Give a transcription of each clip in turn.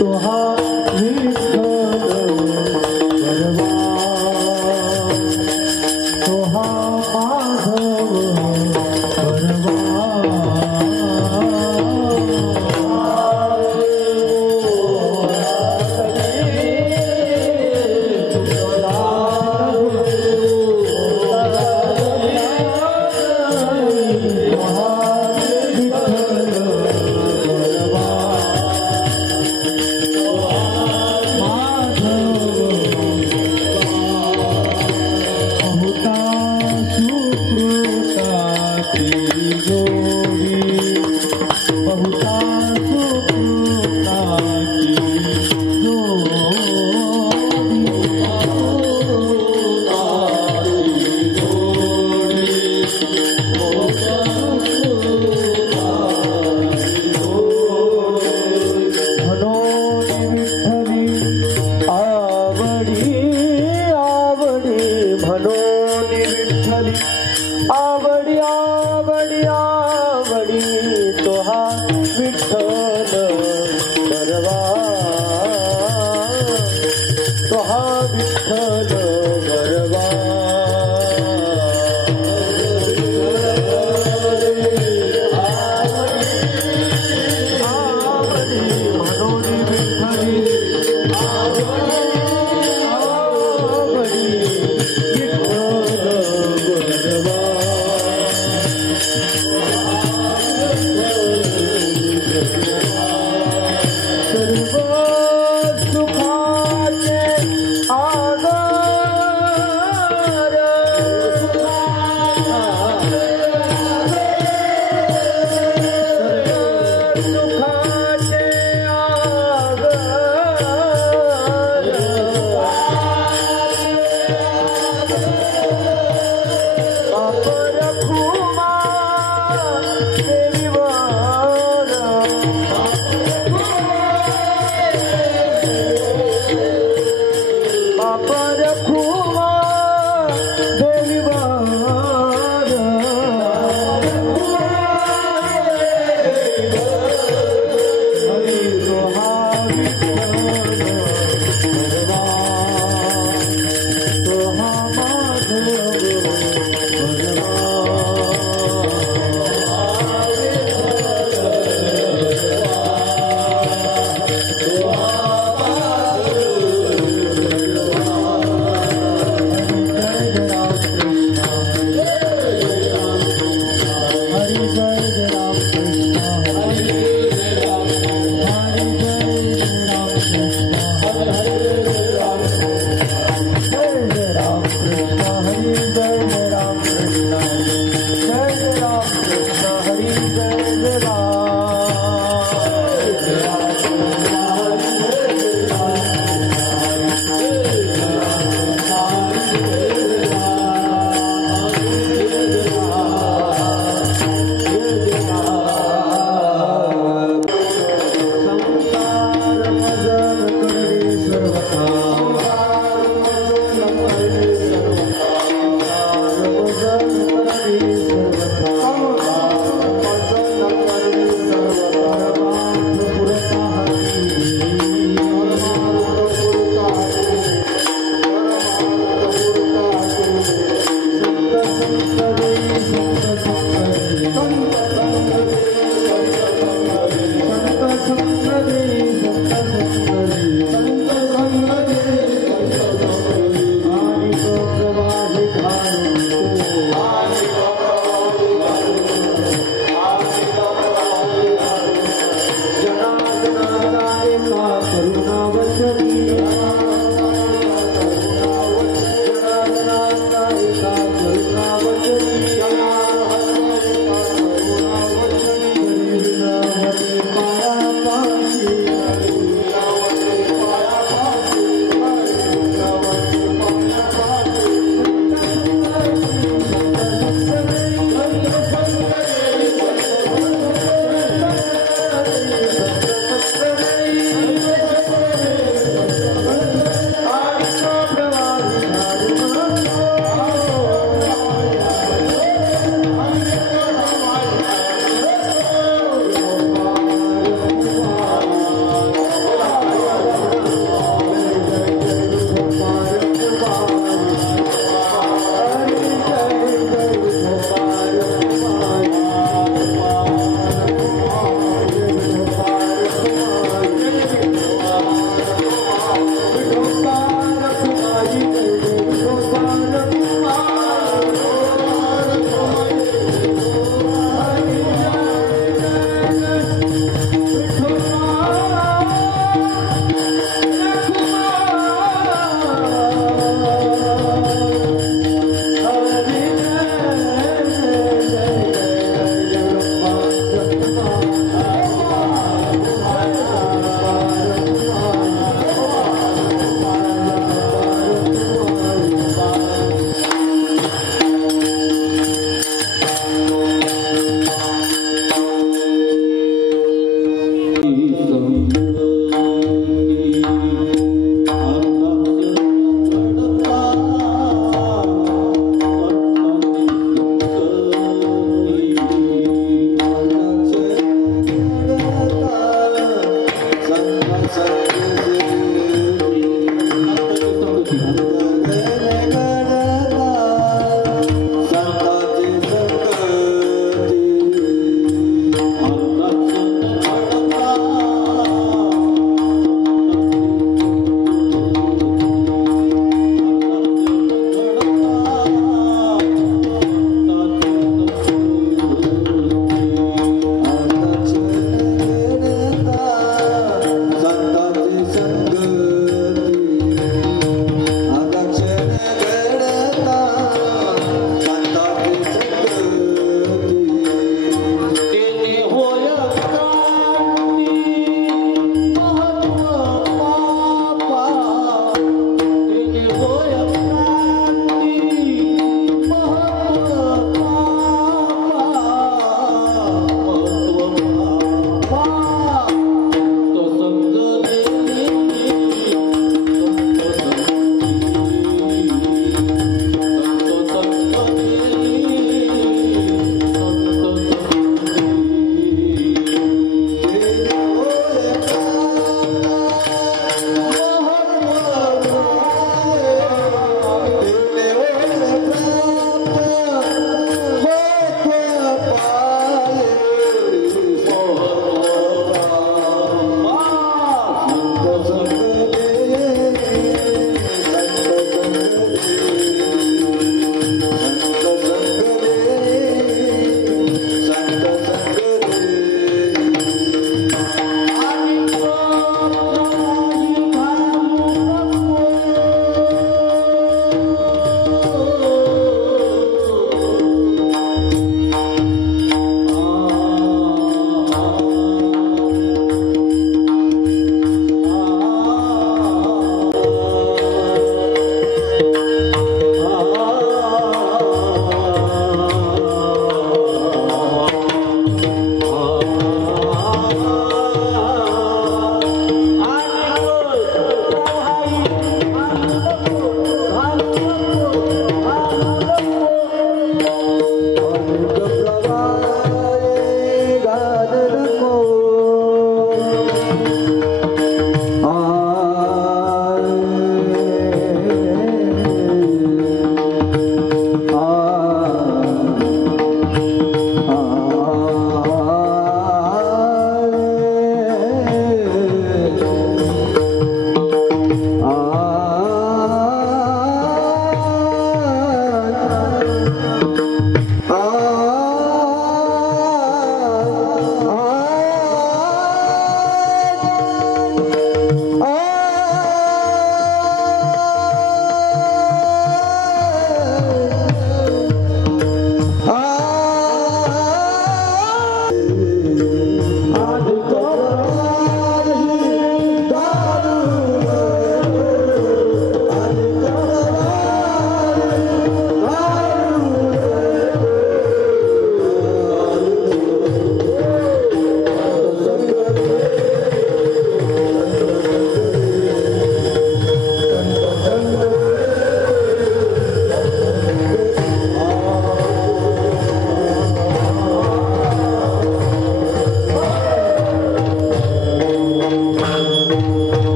तो हा विठ्ठल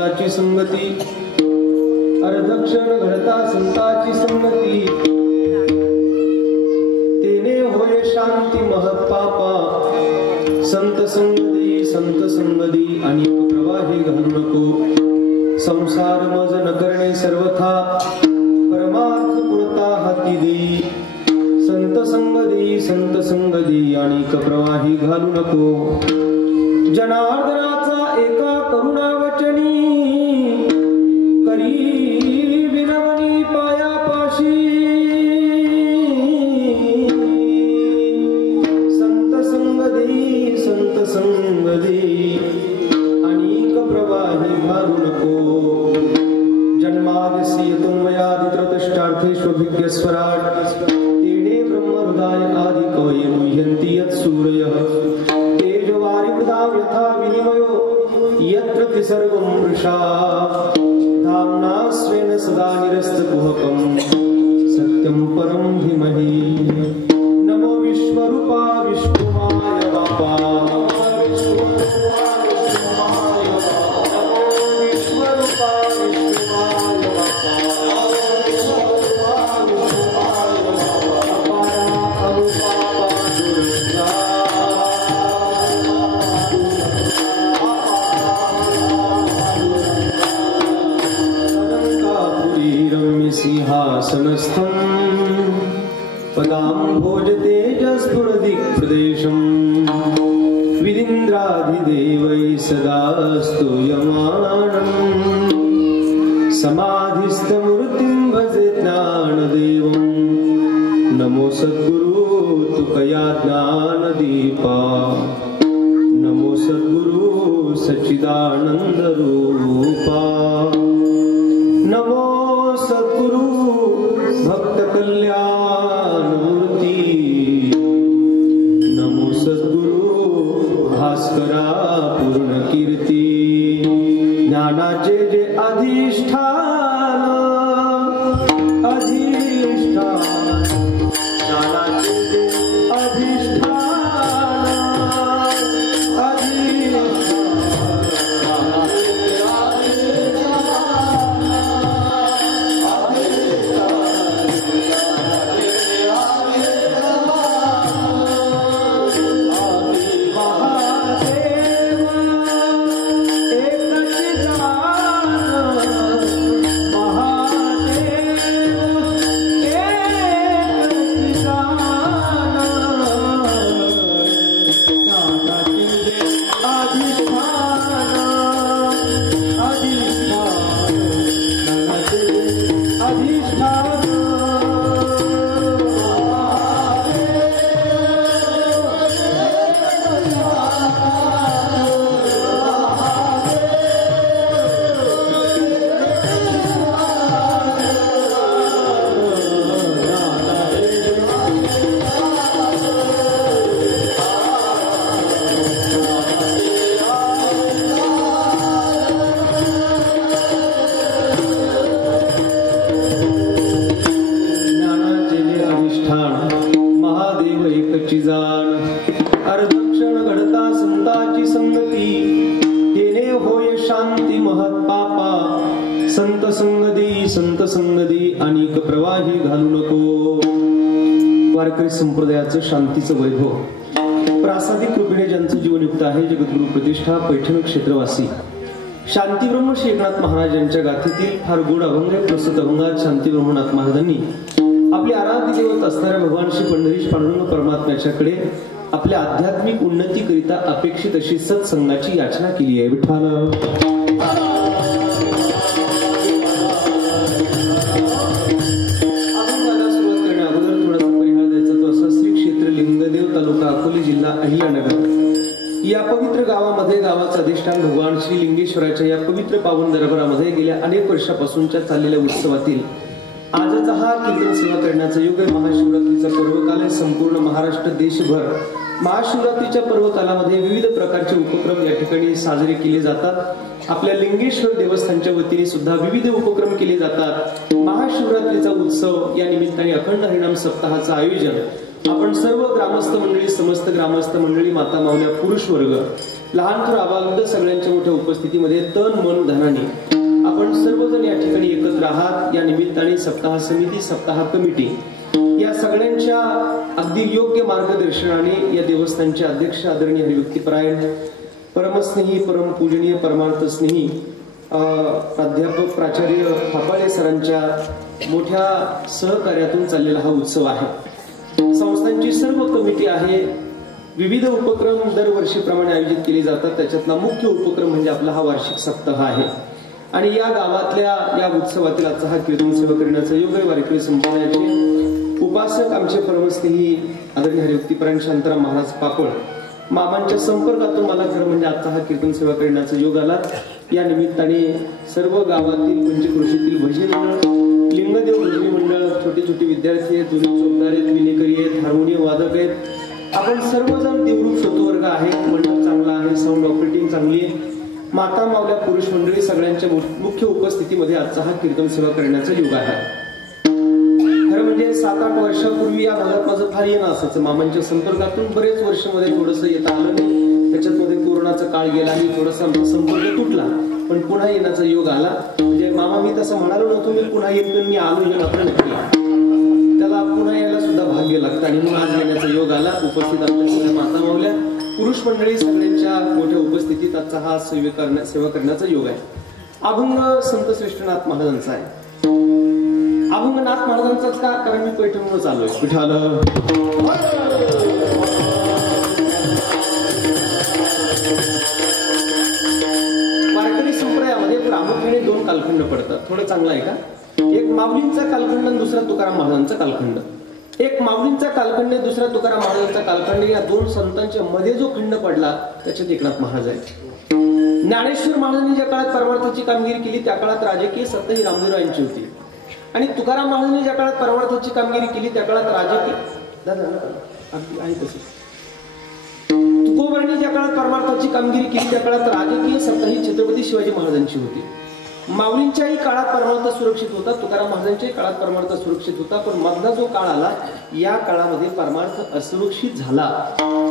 संताची संगती अर्धक्षण घडता संताची संगती तेने होय शांती महत्पापा संत संगती आणि प्रवाही घालू नको संसार मज न करणे सर्वथा परमार्थ पुरता हाती देई संत संगती आणि प्रवाही घालू नको जनार्दनाचा एका करुणा वचनी करी विनवणी पायापाशी संत संगती अनेक प्रवाही घालू नको जन्मादस्य तन्मयादित्रतष्टार्थेष्वभिज्ञ स्वराट तेने ब्रह्महृदाय आदि कवये मुह्यन्ति यत् सूरयः तेजवारिमृदां यथा विनिमयो यत्र त्रिसर्गं मृषा धाम्ना स्वेन सदा निरस्तकुहकं सत्यं परं धीमहि नमो विश्वरूपा विष्णुमाय बापा सिंहासनस्थं पदाम्भोजतेजस्फुरदिक्प्रदेशं विदिन्द्राधिदेवैः सदा स्तूयमानं समाधिस्थमूर्तिं भजे ज्ञानदेवं नमो सद्गुरु तुकया ज्ञानदीपा नमो सद्गुरु सच्चिदानन्दरूपा नमो सद्गुरु भक्त कल्याण मूर्ती नमो सद्गुरु भास्करा पूर्ण कीर्ती ज्ञानाचे जे अधिष्ठान ज्ञानाचे जे अधिष्ठान संत संगती अनेक प्रवाही घालू नको। वारकरी संप्रदायाचं शांतीचं वैभव प्रासादिक कृपेने ज्यांचं जीवन युक्त आहे जगद्गुरु प्रतिष्ठा पैठण क्षेत्रवासी शांती ब्रह्म श्री एकनाथ महाराज यांच्या गाथेतील फार गोड अभंग प्रस्तुत अभंगात शांती ब्रह्मनाथ महाराजांनी आपले आराध्य देवत असणाऱ्या भगवान श्री पंढरीश पांडुरंग परमात्म्याच्याकडे आपल्या आध्यात्मिक उन्नतीकरिता अपेक्षित अशी सत्संगाची याचना केली आहे। विठ्ठल जिल्हा अहिल्यानगर या पवित्र गावामध्ये गावाचं अधिष्ठान भगवान श्री लिंगेश्वराच्या या पवित्र पावन दरबारामध्ये गेल्या अनेक वर्षापासूनच्या चाललेल्या उत्सवातील आजचा हा कीर्तन सेवा करण्याचा योग आहे। महाशिवरात्रीचा पर्वकाल आहे। संपूर्ण महाराष्ट्र देशभर महाशिवरात्रीच्या पर्वकालामध्ये विविध प्रकारचे उपक्रम या ठिकाणी साजरे केले जातात। आपल्या लिंगेश्वर देवस्थानच्या वतीने सुद्धा विविध उपक्रम केले जातात। महाशिवरात्रीचा उत्सव या निमित्ताने अखंड हरिनाम सप्ताहाचं आयोजन आपण सर्व ग्रामस्थ मंडळी, समस्त ग्रामस्थ मंडळी, माता मावल्या, पुरुष वर्ग, लहान थोर आबालवृद्ध सगळ्यांच्या मोठ्या उपस्थितीमध्ये तन मन धनाने आपण सर्वजण या ठिकाणी एकत्र आहात. या निमित्ताने सप्ताह समिती, सप्ताह कमिटी या सगळ्यांच्या अगदी योग्य मार्गदर्शनाने या देवस्थानचे अध्यक्ष आदरणीय हरिभक्तीपरायण, परमस्नेही, परमपूजनीय, परमार्थ स्नेही प्राध्यापक प्राचार्य फापाळे सरांच्या मोठ्या सहकार्यातून चाललेला हा उत्सव आहे. संस्थांची सर्व कमिटी आहे. विविध उपक्रम दरवर्षीप्रमाणे आयोजित केले जातात. त्याच्यातला मुख्य उपक्रम म्हणजे आपला हा वार्षिक सप्ताह आहे. आणि या गावातल्या या उत्सवातील आजचा हा कीर्तन सेवा करण्याचा योग आहे. वारकरी संप्रदायाचे उपासक आमचे परमस्नेही आदरणीय हरिभक्तीपरायण शांताराम महाराज पापळ मामांच्या संपर्कातून मला खरं म्हणजे आजचा हा कीर्तन सेवा करण्याचा योग आला. या निमित्ताने सर्व गावातील पंचक्रोशीतील भजनी मंडळ, लिंगदेव भजनी मंडळ, छोटे छोटे विद्यार्थी आहेत, जुने चौकदार आहेत, विनेकरी आहेत, हार्मोनियम वादक आहेत, आपण सर्वजण देवरूप श्रोतवर्ग आहे. मंडळ चांगला आहे, साऊंड ऑपरेटिंग चांगली आहे. माता मावल्या, पुरुष मंडळी सगळ्यांच्या मुख्य उपस्थितीमध्ये आजचा हा कीर्तन सेवा करण्याचा योग आहे. खरं म्हणजे 7-8 वर्षापूर्वी या भागात माझं फार येणं असायचं. मामांच्या संपर्कातून बरेच वर्षामध्ये थोडंसं येता आलं नाही. त्याच्यामध्ये कोरोनाचा काळ गेला आणि थोडासा आमचा संपर्क तुटला. पण पुन्हा येण्याचा योग आला. म्हणजे मामा मी तसं म्हणालो नव्हतो मी पुन्हा येत, पण मी आलो हे मात्र नक्की. त्याला पुन्हा यायला सुद्धा भाग्य लागतं आणि म्हणून आज येण्याचा योग आला. उपस्थित आपल्या सगळ्या माता मावल्या, पुरुष मंडळी सगळ्यांच्या मोठ्या उपस्थितीत आजचा हा सेवा करण्याचा योग आहे. अभंग संत श्रेष्ठनाथ महाराजांचा आहे. अभंगनाथ महाराजांचाच का? कारण मी पैठणवरच आलोय. विठाल वारकरी संप्रदायामध्ये प्रामुख्याने 2 कालखंड पडतात. थोडं चांगलं आहे का? एक माऊलींचा कालखंड आणि दुसरा तुकाराम महाराजांचा कालखंड. एक माऊलींचा कालखंड, दुसरा तुकाराम महाराजांचा कालखंड. या 2 संतांच्या मध्ये जो खंड पडला त्याच्यात एकनाथ महाराज आहे. ज्ञानेश्वर महाराजांनी ज्या काळात परमार्थाची कामगिरी केली त्या काळात राजकीय सत्ता ही रामदेवरायांची होती. आणि तुकाराम महाराजांनी ज्या काळात परमार्थाची कामगिरी केली त्या काळात राजकीय आहे तसे तुकोबांनी ज्या काळात परमार्थाची कामगिरी केली त्या काळात राजकीय सत्ता ही छत्रपती शिवाजी महाराजांची होती. माऊलींच्याही काळात परमार्थ सुरक्षित होता, तुकाराम महाराजांच्याही काळात परमार्थ सुरक्षित होता. पण मधला जो काळ आला या काळामध्ये परमार्थ असुरक्षित झाला.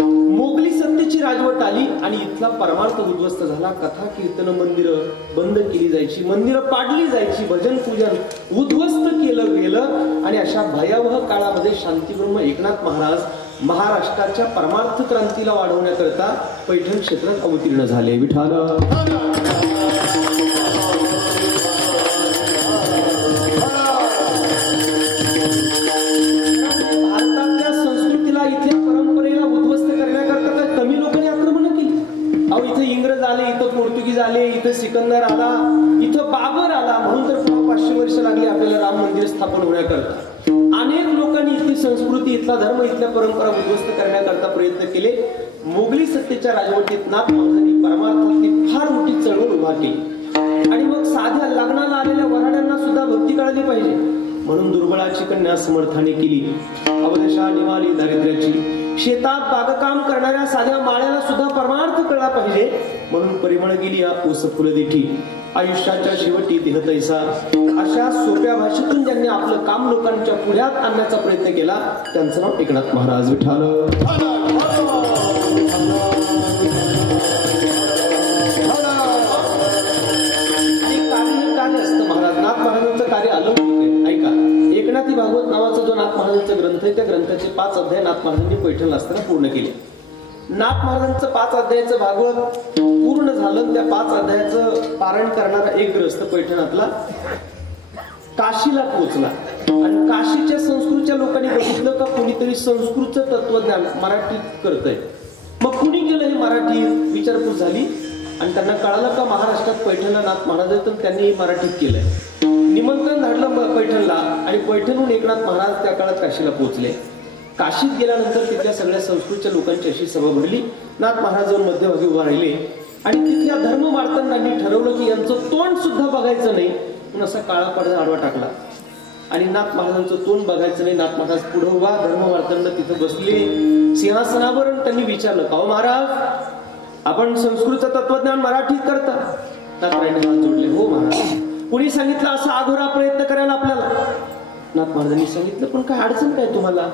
मोगली सत्तेची राजवट आली आणि इथला परमार्थ उद्ध्वस्त झाला. कथा कीर्तन मंदिरं बंद केली जायची, मंदिरं पाडली जायची, भजन पूजन उद्ध्वस्त केलं गेलं. आणि अशा भयावह काळामध्ये शांतीब्रह्म एकनाथ महाराज महाराष्ट्राच्या परमार्थ क्रांतीला वाढवण्याकरता पैठण क्षेत्रात अवतीर्ण झाले. विठाल भारतातल्या संस्कृतीला, इथल्या परंपरेला उद्ध्वस्त करण्याकरता काय कमी लोकांनी आक्रमण केली? अहो इथं इंग्रज आले, इथं पोर्तुगीज आले, इथं सिकंदर आला, इथं बाबर आला. म्हणून तर पुन्हा 500 वर्ष लागली आपल्याला राम मंदिर स्थापन होण्याकरता. अनेक लोकांनी इथली संस्कृती, इथला धर्म, इथल्या परंपरा उद्ध्वस्त करण्याकरता प्रयत्न केले. मोगली सत्तेच्या राजवटीत नाथ महाराजांनी परमार्थातली फार मोठी चळवळ उभा केली. आणि मग साध्या लग्नाला आलेल्या वऱ्हाड्यांना सुद्धा भक्ती कळली पाहिजे म्हणून दुर्बळाची कन्या समर्थाने केली. अवदशा निवाली दारिद्र्याची. शेतात बागकाम करणाऱ्या साध्या माळ्याला सुद्धा परमार्थ कळला पाहिजे म्हणून परिमळ गेली ओस फुलं देठी. आयुष्याच्या शेवटी देह तैसा. अशा सोप्या भाषेतून ज्यांनी आपलं काम लोकांच्या पुढ्यात आणण्याचा प्रयत्न केला त्यांचं नाव एकनाथ महाराज. विठाल कार्य असतं महाराज. नाथ महाराजांचं कार्य अलौकिक आहे. ऐका, एकनाथी भागवत नावाचा जो नाथ महाराजांचा ग्रंथ आहे त्या ग्रंथाचे 5 अध्याय नाथ महाराजांनी पैठणला असताना पूर्ण केले. नाथ महाराजांचं 5 अध्यायाचं भागवत पूर्ण झालं. त्या 5 अध्यायाचं पारायण करणारा एक ग्रस्त पैठणातला काशीला पोहोचला. आणि काशीच्या संस्कृतच्या लोकांनी बघितलं का कोणीतरी संस्कृतचं तत्वज्ञान मराठीत करतंय. मग कुणी केलं हे मराठी विचारपूस झाली आणि त्यांना कळालं का महाराष्ट्रात पैठणला नाथ महाराज आहेत, तर त्यांनी मराठीत केलंय. निमंत्रण धाडलं पैठणला आणि पैठणहून एकनाथ महाराज त्या काळात काशीला पोहोचले. काशीत गेल्यानंतर तिथल्या सगळ्या संस्कृतच्या लोकांची अशी सभा भरली. नाथ महाराज जाऊन मध्यभागी उभा राहिले आणि तिथल्या धर्म मार्तंडांनी ठरवलं की यांचं तोंड सुद्धा बघायचं नाही म्हणून असा काळा पडदा आडवा टाकला. आणि नाथ महाराजांचं तोंड बघायचं नाही. नाथ महाराज पुढे उभा, धर्म मार्तंड तिथं बसले सिंहासनावर. त्यांनी विचारलं, का महाराज आपण संस्कृतचं तत्वज्ञान मराठीत करता? नाथरायांनी हात जोडले. हो महाराज. कुणी सांगितलं असा अघोरा प्रयत्न करायला आपल्याला? नाथ महाराजांनी सांगितलं, पण काय अडचण काय तुम्हाला?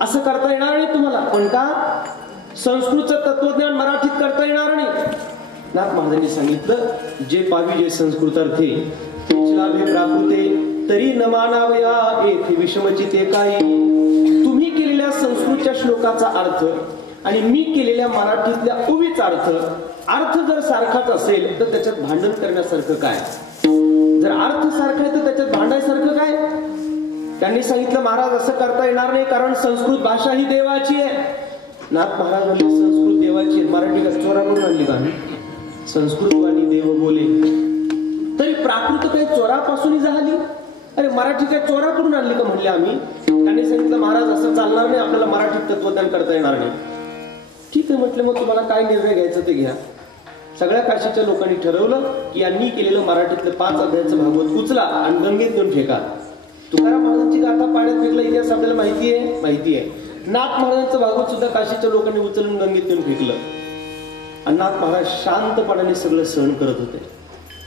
असं करता येणार नाही तुम्हाला. पण का? संस्कृतचं तत्वज्ञान मराठीत करता येणार नाही. नाथ महाराजांनी सांगितलं, जे पावी जे संस्कृतार्थे लाभे प्राप्ते तरी न मानावया येथे विषमचिते काही. तुम्ही केलेल्या संस्कृतच्या श्लोकाचा अर्थ आणि मी केलेल्या मराठीतल्या उभीचा अर्थ जर सारखाच असेल तर त्याच्यात भांडण करण्यासारखं काय? जर अर्थ सारखा आहे तर त्याच्यात भांडायसारखं काय? त्यांनी सांगितलं, महाराज असं करता येणार नाही, कारण संस्कृत भाषा ही देवाची आहे. नाथ महाराज म्हणले, संस्कृत देवाची आहे, मराठी का चोराकडून आणली का? संस्कृत वाणी देव बोले. तरी प्राकृत काही चोरापासून झाली? अरे मराठी काय चोराकडून आणली का म्हणले आम्ही? त्यांनी सांगितलं, महाराज असं चालणार नाही, आपल्याला मराठीत तत्वज्ञान करता येणार नाही. ठीक आहे म्हटलं, मग तुम्हाला काय निर्णय घ्यायचा ते घ्या. सगळ्या काशीच्या लोकांनी ठरवलं की यांनी केलेलं मराठीतलं 5 अध्यायाचं भागवत उचला आणि गंगेत नेऊन फेका. तुकाराम महाराजांची गाथा पाण्यात फेकला, इतिहास आपल्याला माहिती आहे. नाथ महाराजांचं भागवत सुद्धा काशीच्या लोकांनी उचलून गंगेत नेऊन फेकलं. आणि नाथ महाराज शांतपणाने सगळं सहन करत होते.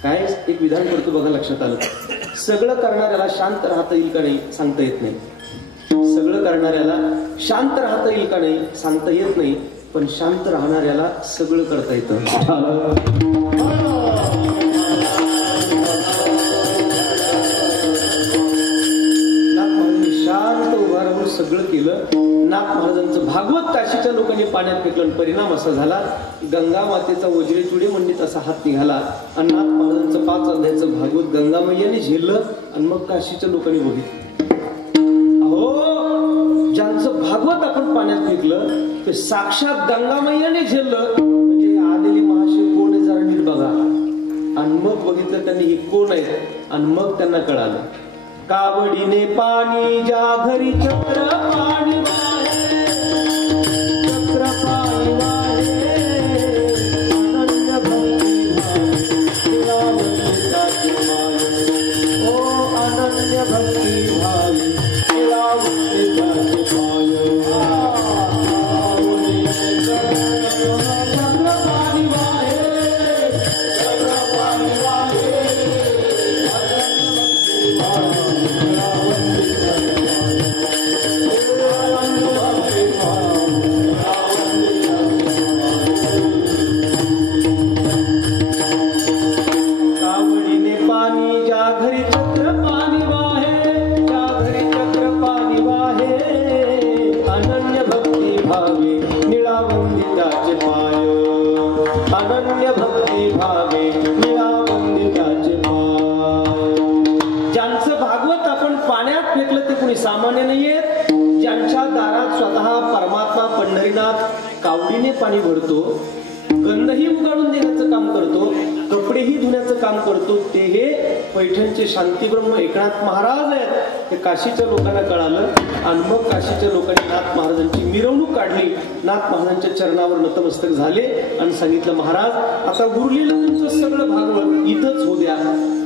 काय एक विधान करतो बघा, लक्षात आलं. सगळं करणाऱ्याला शांत राहता येईल का नाही सांगता येत नाही. सगळं करणाऱ्याला शांत राहता येईल का नाही सांगता येत नाही. पण शांत राहणाऱ्याला सगळं करता येतं. नाथ महाराजांनी शांत उभा राहून सगळं केलं. नाथ महाराजांचं भागवत काशीच्या लोकांनी पाण्यात फेकलं. परिणाम असा झाला, गंगा मातेचा वज्रे चुडे मंडित असा हात निघाला आणि नाथ महाराजांचं 5 अध्यायाचं भागवत गंगामय्याने झेललं. आणि मग काशीच्या लोकांनी बघितलं, ज्यांचं भागवत आपण पाण्यात फेकलं ते साक्षात गंगामय्याने झेललं. म्हणजे आलेले महाशिव कोण आहे जरा नीट बघा. आणि मग बघितलं त्यांनी हे कोण आहे. आणि मग त्यांना कळालं, कावडीने पाणी ज्या घरी चक्र पाणी वाहे, चक्र पाणी वाहे, अनन्य भक्ती भावे, ओ अनन्य भक्ती भावे, सामान्य नाहीये. ज्यांच्या दारात स्वतः परमात्मा पंढरीनाथ कावडीने पाणी भरतो, गंधही उगाळून देण्याचं काम करतो, कपडेही धुण्याचं काम करतो, ते हे पैठणचे शांतीब्रह्म एकनाथ महाराज आहेत. हे काशीच्या लोकांना कळालं. आणि मग काशीच्या लोकांनी नाथ महाराजांची मिरवणूक काढली. नाथ महाराजांच्या चरणावर नतमस्तक झाले आणि सांगितलं, महाराज आता उरलेलं तुमचं सगळं भागवत इथंच होऊ द्या.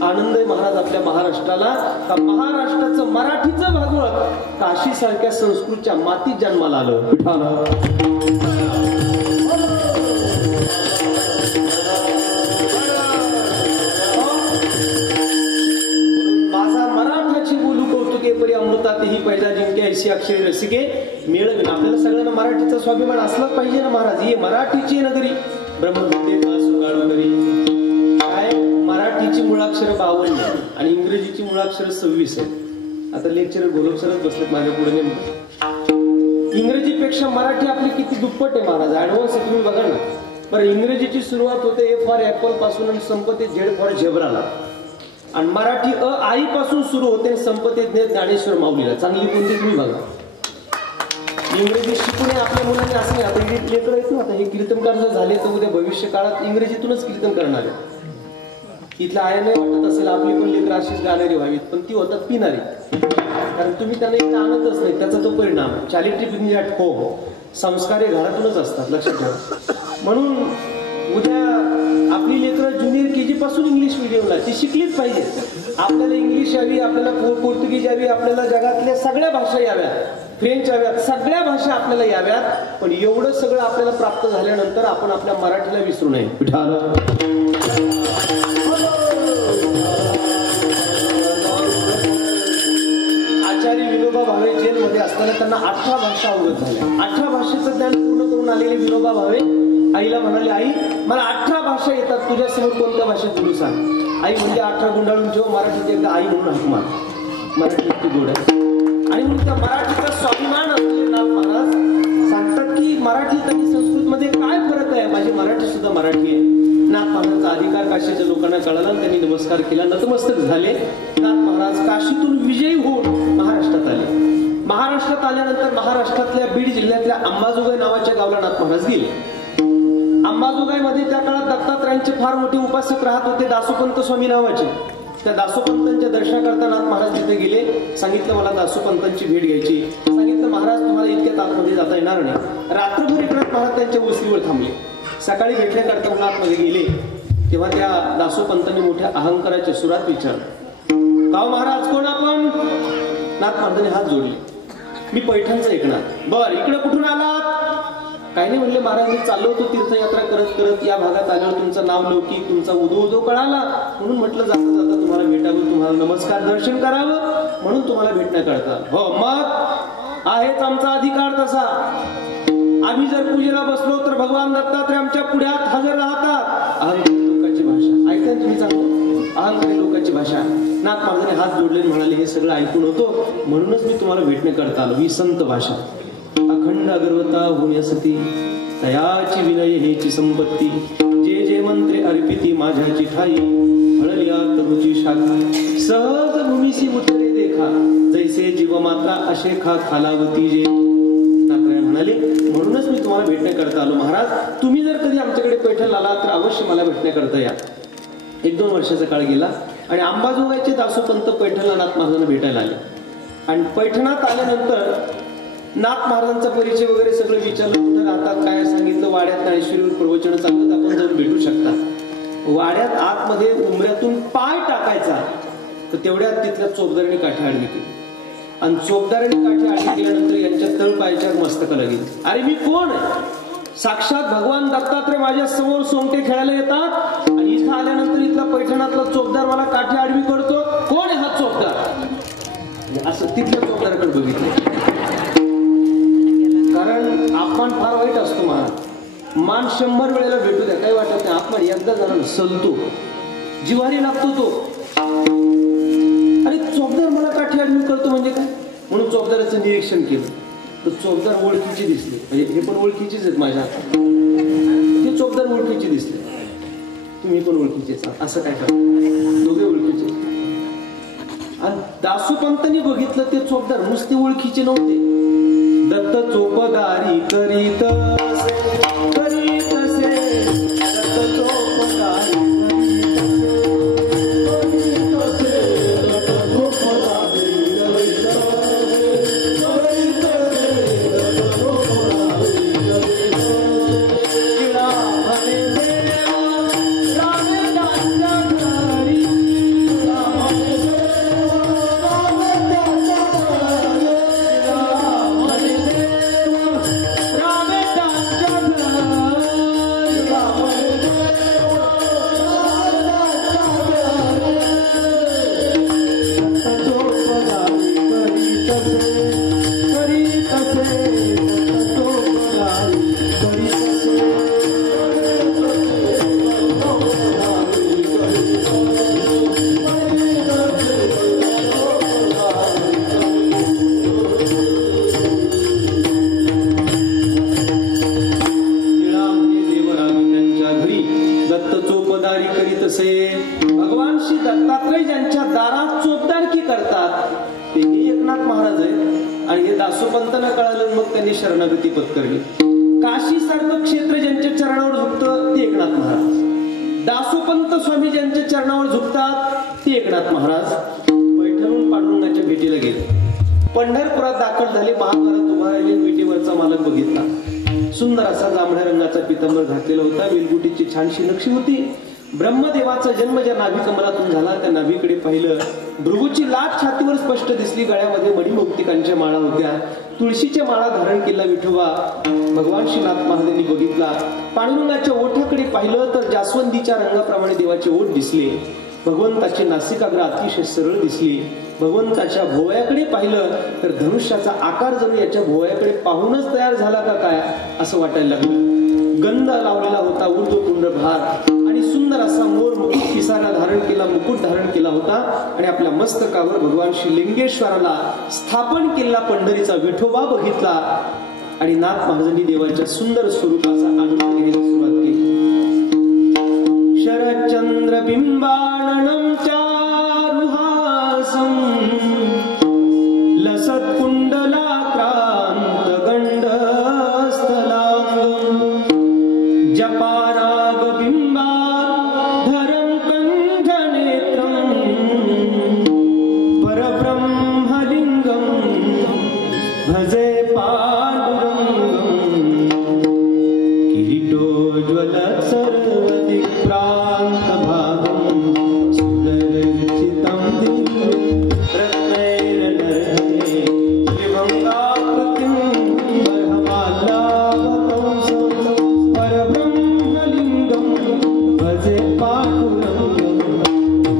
आनंद आहे महाराज आपल्या महाराष्ट्राला, का महाराष्ट्राचं मराठीचं भागवत काशी सारख्या संस्कृतच्या मातीत जन्माला आलं. माझा मराठाची बोलू कौतुके परी अमृतातेही पैदा जिंके ऐशी अक्षरी रसिके मेळ. आपल्याला सगळ्यांना मराठीचा स्वाभिमान असलाच पाहिजे ना महाराज. ही मराठीची नगरी ब्रह्मविद्येचा सुगाडू करी. काय मराठीची मुळाक्षर 52 आणि इंग्रजीची मुळाक्षर 26 आहे. आता लेक्चर गोलब सरच बसलेत माझ्या पुढे. नेमकं इंग्रजीपेक्षा मराठी आपली किती दुप्पट आहे महाराज. ऍडव्हान्स आहे, तुम्ही बघा ना. बरं, इंग्रजीची सुरुवात होते ए फॉर ऍपल पासून आणि संपते झेड फॉर झेब्राला. आणि मराठी अ आई पासून सुरू होते आणि संपते ज्ञानेश्वर माऊलीला. चांगली कोणती तुम्ही बघा. इंग्रजी शिकून आपल्या मुलांनी असं नाही. आता इंग्रजी लेकर आहेत ना, आता हे कीर्तनकार जर झाले तर उद्या भविष्य काळात इंग्रजीतूनच कीर्तन करणार आहे. इथल्या आया नाही वाटत असेल आपली पण लेकर अशीच गाणारी व्हावीत, पण ती होतात पिणारी. कारण तुम्ही त्यांना इथं आणतच नाही, त्याचा तो परिणाम आहे. Charity beginning at home. संस्कार हे घरातूनच असतात, लक्षात ठेवा. म्हणून उद्या आपली लेकरं ज्युनियर केजी पासून इंग्लिश मिडियमला ती शिकलीच पाहिजे. आपल्याला इंग्लिश यावी, आपल्याला पोर्तुगीज यावी, आपल्याला जगातल्या सगळ्या भाषा याव्यात, फ्रेंच याव्यात, सगळ्या भाषा आपल्याला याव्यात. पण एवढं सगळं आपल्याला प्राप्त झाल्यानंतर आपण आपल्या मराठीला विसरू नये. आचार्य विनोबा भावे जेलमध्ये असताना त्यांना 18 भाषा मला 18 भाषा येतात, तुझ्यासमोर कोणत्या भाषेत बोलू सांग. आई म्हणजे 18 गुंडाळून ठेव, मराठीत एकदा आई म्हणून हाक मार. मराठी इतकी गोड आहे. आणि म्हणून त्या मराठीचा स्वाभिमान असलेले नाथ महाराज सांगतात की मराठीत आणि संस्कृतमध्ये काय फरक आहे. माझी मराठी सुद्धा मराठी आहे. नाथ महाराजांचा अधिकार काशीच्या लोकांना कळाला, त्यांनी नमस्कार केला, नतमस्तक झाले. नाथ महाराज काशीतून विजयी होऊन महाराष्ट्रात आले. महाराष्ट्रात आल्यानंतर महाराष्ट्रातल्या बीड जिल्ह्यातल्या अंबाजोगाई नावाच्या गावाला नाथ महाराज गेले. अंबाजोगाईमध्ये त्या काळात दत्तात्रयांचे फार मोठे उपासक राहत होते, दासोपंत स्वामी नावाचे. त्या दासोपंतांच्या दर्शनाकरता नाथ महाराज तिथे गेले. सांगितलं मला दासोपंतांची भेट घ्यायची. सांगितलं महाराज तुम्हाला इतक्यात आतमध्ये जाता येणार नाही. रात्रभर एकनाथ महाराज त्यांच्या वस्तीवर थांबले. सकाळी भेटण्याकरता नाथमध्ये गेले तेव्हा त्या दासोपंतांनी मोठ्या अहंकाराच्या सुरात विचारलं, गाव महाराज कोण आपण? नाथ महाराजांनी हात जोडले. मी पैठणचा एकनाथ. बर, इकडे कुठून आलात? काही नाही म्हणले महाराज, मी चाललो होतो तीर्थयात्रा करत करत या भागात आल्यावर तुमचं नाव लौकिक, तुमचा उदो कळाला, म्हणून म्हटलं जाता जाता तुम्हाला भेटावं, तुम्हाला नमस्कार दर्शन करावं, म्हणून तुम्हाला भेटण्याकरता. हो मग आहेच आमचा अधिकार तसा. आम्ही जर पूजेला बसलो तर भगवान दत्तात्रय आमच्या पुढ्यात हजर राहतात. अहंकारी लोकांची भाषा ऐकता तुम्ही चांगलं, अहंकारी लोकांची भाषा. नाथ महाराजांनी हात जोडले म्हणाले हे सगळं ऐकून होतो, म्हणूनच मी तुम्हाला भेटण्याकरता आलो. ही संत भाषा. अखंड अगर्वता होण्यासाठी तयाची विनय हेची संपत्ती, जे जे मंत्रे अर्पिती माझ्याची ठाई, हळलिया तरुची शाखा, सहज भूमीसी उतरे देखा, जैसे जीवमात्रा अशेखा खालावती जे. नाथराय म्हणाले म्हणूनच मी तुम्हाला भेटण्याकरता आलो. महाराज तुम्ही जर कधी आमच्याकडे पैठणला आलात तर अवश्य मला भेटण्याकरता या. 1-2 वर्षाचा काळ गेला आणि अंबाजोगाईचे दासोपंत पैठणला नाथ महाराजांना भेटायला आले. आणि पैठणात आल्यानंतर नाथ महाराजांचा परिचय वगैरे सगळं विचारलं, कुठं राहतात काय सांगितलं. वाड्यात ज्ञानेश्वरीवर प्रवचन चांगलं, आपण जाऊन भेटू शकता. वाड्यात आतमध्ये उंबऱ्यातून पाय टाकायचा तर तेवढ्यात तिथल्या चोपदारांनी काठी आडवी केली. आणि चोपदारांनी काठी आडवी केल्यानंतर यांच्या तळपायाच्या मस्तकाला गेली. अरे मी कोण आहे? साक्षात भगवान दत्तात्रय माझ्या समोर सोंगटे खेळायला येतात आणि इथं आल्यानंतर इथला पैठणातला चोपदार मला काठी आडवी करतो. कोण आहे हा चोपदार? असं तिथल्या चोपदाराकडे बघितलं. कारण अपमान फार वाईट असतो. मान 100 वेळेला भेटू द्या, काही वाटत नाही. अपमान एकदा झाला सलतो, जिव्हारी लागतो तो. अरे चोपदार मला काठी आडवी करतो म्हणजे काय? म्हणून चोपदाराचं निरीक्षण केलं तर चोपदार ओळखीचे दिसले. म्हणजे हे पण ओळखीचेच आहेत माझ्या हातात. ते चोपदार ओळखीचे दिसले, तुम्ही पण ओळखीचेच. असं काय करता, दोघे ओळखीचे. आणि दासोपंतांनी बघितलं ते चोपदार नुसते ओळखीचे नव्हते. दत्त चोपदारी करीत करीत से, दत्त चोपदारी भगवान श्री दत्तात्रय ज्यांच्या दारात चोपदारकी करतात ते एकनाथ महाराज आहेत. आणि हे दासोपंतांना कळालं, मग त्यांनी शरणागती पत्करली. काशी सारखं क्षेत्र ज्यांच्या चरणावर झुकतं ते एकनाथ महाराज. दासोपंत स्वामी ज्यांच्या चरणावर झुकतात ते एकनाथ महाराज. पैठणहून पांडुरंगाच्या भेटीला गेले. पंढरपुरात दाखल झाले. महाद्वारात उभा राहिले. विटेवरचा मालक बघितला. सुंदर असा जांभळ्या रंगाचा पितांबर घातलेला होता. वेलगुटीची छानशी नक्षी होती. ब्रह्मदेवाचा जन्म ज्या नाभी कमलातून झाला त्या नाभीकडे पाहिलं. भृगूची लाट छातीवर स्पष्ट दिसली. गळ्यामध्ये मणिमौक्तिकांच्या माळा होत्या. तुळशीच्या माळा धारण केला विठोबा. भगवान श्रीनाथ महाराजांनी बघितला. पांडुरंगाच्या ओठाकडे पाहिलं तर जास्वंदीच्या रंगाप्रमाणे देवाचे ओठ दिसले. भगवंताची नासिकाग्र अतिशय सरळ दिसली. भगवंताच्या भोवयाकडे पाहिलं तर धनुष्याचा आकार जणू याच्या भोवयाकडे पाहूनच तयार झाला का काय असं वाटायला लागलं. गंध लावलेला होता, ऊर्ध्वपुंड भार आणि सुंदर असा मोर पिसारा धारण केला, मुकुट धारण केला होता आणि आपल्या मस्तकावर भगवान श्री लिंगेश्वराला स्थापन केलेला पंढरीचा विठोबा बघितला आणि नाथ महाराजांनी देवाच्या सुंदर स्वरूपाचा आनंद घ्यायला सुरुवात केली. शरदचंद्र बिंबाननं चारुहासं लसत कुंडलाक्रांत गंडस्थलांगं जपाराग बिंबाधरं कंठनेत्रं परब्रह्मलिंगं भजे पांडुरंगं किरीटोज्ज्वलत् सर्वदिक्प्रान्तभागं सुदर्शितं रत्नैरनर्हते त्रिभङ्गाकृतिं बर्हमालावतंसं परब्रह्मलिङ्गं भजे पाण्डुरङ्गं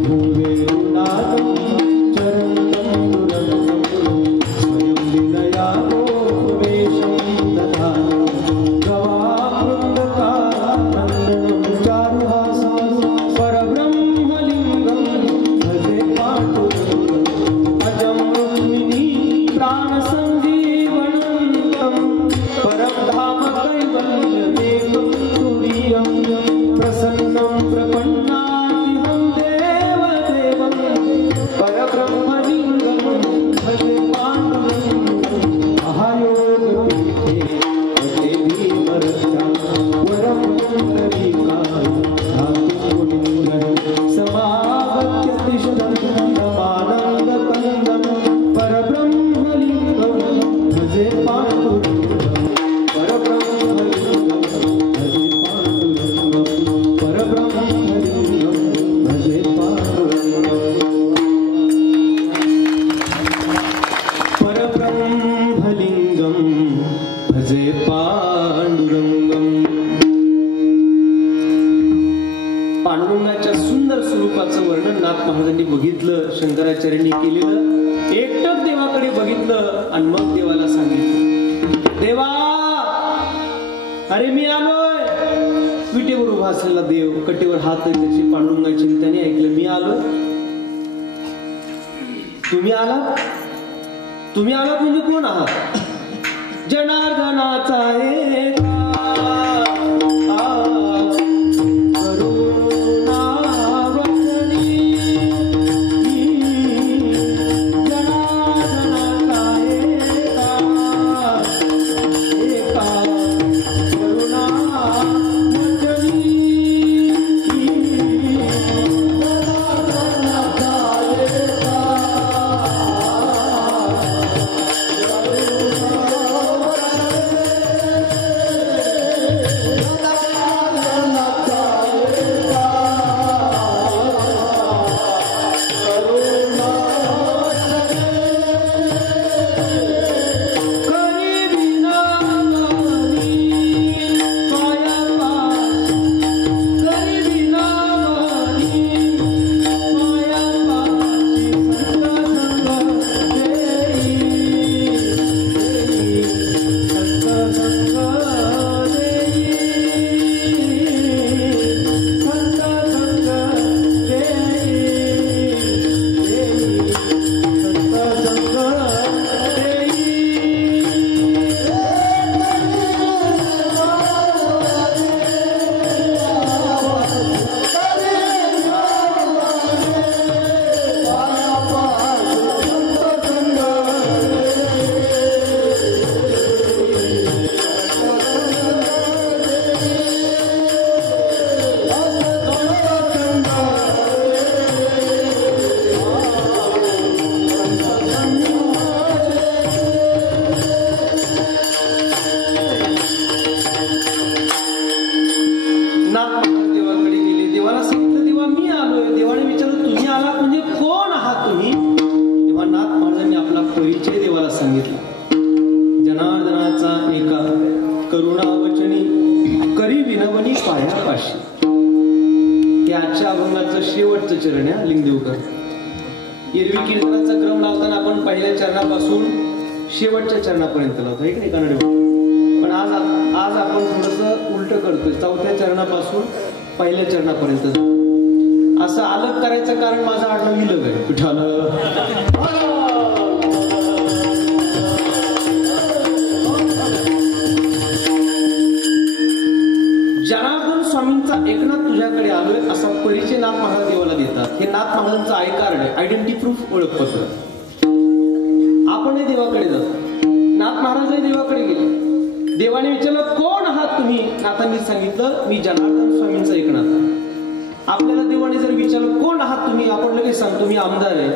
भुवेरुनाथं चरन्तं दुरन्तं स्वयं विनयामोपवेशं दधानं गवावृन्दकानन्दनं चारुहासं परब्रह्मलिङ्गं भजे पाण्डुरङ्गं अजं रुक्मिणी प्राणसञ्जीवनं परमधाम कैवल्यमेकं तुरीयं प्रसन्नं प्रपन्नातिहं देवदेवं परब्रह्मलिङ्गं भजे पाण्डुरङ्गं महायोगपीठे वटे भीमरक्षा वरं पुण्डरीकाय धातु मुनीन्द्रः समागत्य तिष्ठन् नमानन्दकन्दं परब्रह्मलिङ्गं भजे पाण्डुरङ्गं परब्रह्मलिङ्गं भजे पाण्डुरङ्गं परब्रह्मलिङ्गं भजे पाण्डुरङ्गं परब्रह्मलिङ्गं भजे पांडुरंगम. पांडुरंगाच्या सुंदर स्वरूपाचं वर्णन नाथ महाराजांनी बघितलं, शंकराचार्यांनी केलेलं. एकटक देवाकडे बघितलं आणि मग देवाला सांगितलं, देवा अरे मी आलोय. विटेवर उभा असलेला देव, कटेवर हात त्याची पांडुरंगाची त्याने ऐकलं, मी आलोय. तुम्ही आलात? तुम्ही आलात म्हणजे कोण आहात? जनार्दनाचा एका करुणावदनी, जनार्दनाचा एका करुणावदनी, आजच्या अभंगाचं शेवटचं चरण आहे लिंगदेवकर. एरवी कीर्तनाचा क्रम लावताना आपण पहिल्या चरणापासून शेवटच्या चरणापर्यंत लावतो, एक नाही कन्नड. पण आज आपण थोडंसं उलट करतोय, चौथ्या चरणापासून पहिल्या चरणापर्यंत असं अलग करायचं कारण माझं आडनाव इलग आहे. विठाल जनार्दन स्वामींचा एकनाथ तुझ्याकडे आलोय असा परिचय नाथ महाराज देवाला देतात. हे नाथ महाराजांचं आय कार्ड आहे, आयडेंटिटी प्रूफ, ओळखपत्र. आपणही देवाकडे जातो. नाथ महाराजही देवाकडे गेले. देवाने विचारलं कोण आहात तुम्ही? नाथांनी सांगितलं मी जनार्दन स्वामींचा एकनाथ आहे. आपल्याला देवाने जर विचारलं कोण आहात तुम्ही, आपण लगेच सांगतो मी आमदार आहे,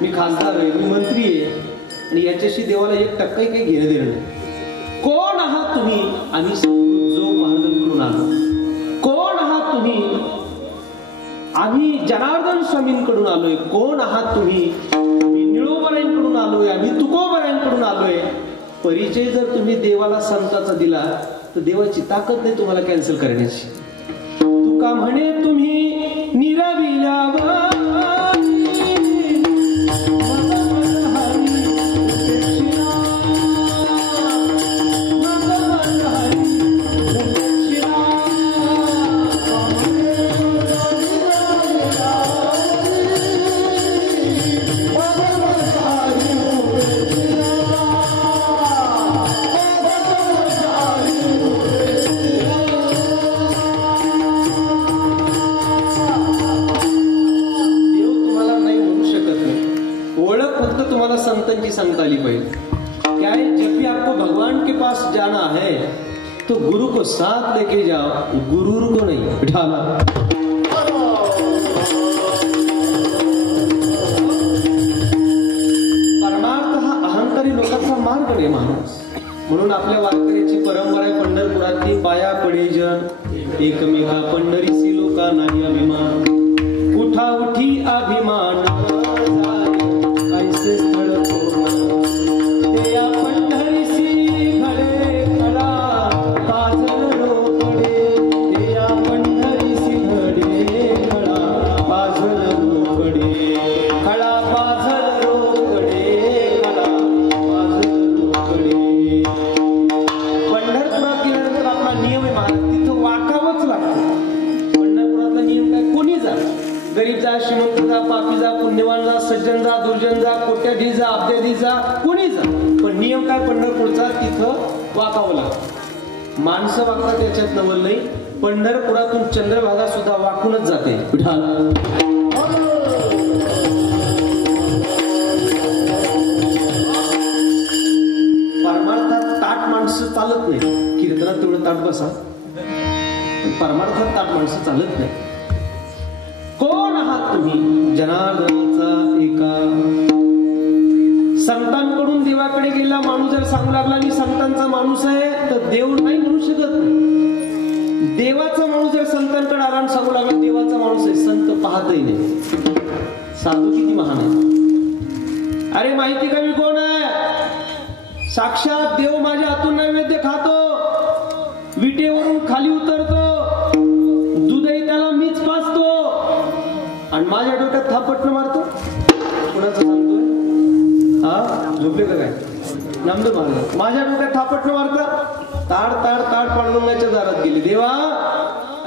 मी खासदार आहे, मी मंत्री आहे. आणि याच्याशी देवाला 1% काही घेणं देणं नाही. कोण आहात तुम्ही? आम्ही जो महाराजांकडून आलो. कोण आहात तुम्ही? आम्ही जनार्दन स्वामींकडून आलोय. कोण आहात तुम्ही? आम्ही निळोबारायांकडून आलोय, आम्ही तुकोबारायांकडून आलोय. परिचय जर तुम्ही देवाला संताचा दिला तर देवाची ताकद नाही तुम्हाला कॅन्सल करण्याची. तुका म्हणे तुम्ही निरविल्यावर संतांची सांगता आली पाहिजे. क्या है, जब भी आपको भगवान के पास जाना है तो गुरु को साथ लेके जाओ, गुरु को नहीं बिठाना. परमार्थ हा अहंकारी लोकांचा मार्ग नाही माणूस. म्हणून आपल्या वारकऱ्याची परंपरा आहे पंढरपुरातली पाया पडे जन एकमेका पंढरीसी लोका नाही अभिमान. उठा उठी अभिमान गरीब जा, श्रीमंत जा, पापी जा, पुण्यवान जा, सज्जन जा, दुर्जन जा, कोट्याधी जा, अब्द्याधी जा, कोणी जा, पण नियम काय पंढरपूरचा, तिथं वाकावं लागतं. माणसं वागतात त्याच्यात नवल नाही. पंढरपुरातून चंद्रभागा सुद्धा वाकूनच जाते. परमार्थात ताट माणसं चालत नाही. कीर्तनात तेवढं ताट बसा, परमार्थात ताट माणसं चालत नाही. कोण आहात तुम्ही? जनार्दनाचा एका. संतांकडून देवाकडे गेला माणूस जर सांगू लागला मी संतांचा माणूस आहे तर देव नाही म्हणू शकत नाही. देवाचा माणूस जर संतांकडे आला आणि सांगू लागला देवाचा माणूस आहे, संत पाहतही नाही. साधू किती महान आहे. अरे माहिती का मी कोण आहे? साक्षात देव माझ्या हातून नैवेद्य खातो, विटेवरून खाली उतरतो, दूधही त्याला मीच पाजतो आणि माझ्या डोक्यात थापटणं मारतो. कुणाचं सांगतोय? हा झोपले का काय? नामदेव महाराज माझ्या डोक्यात थापटणं मारतं. ताड ताड ताड पांडुरंगाच्या दारात गेले. देवा,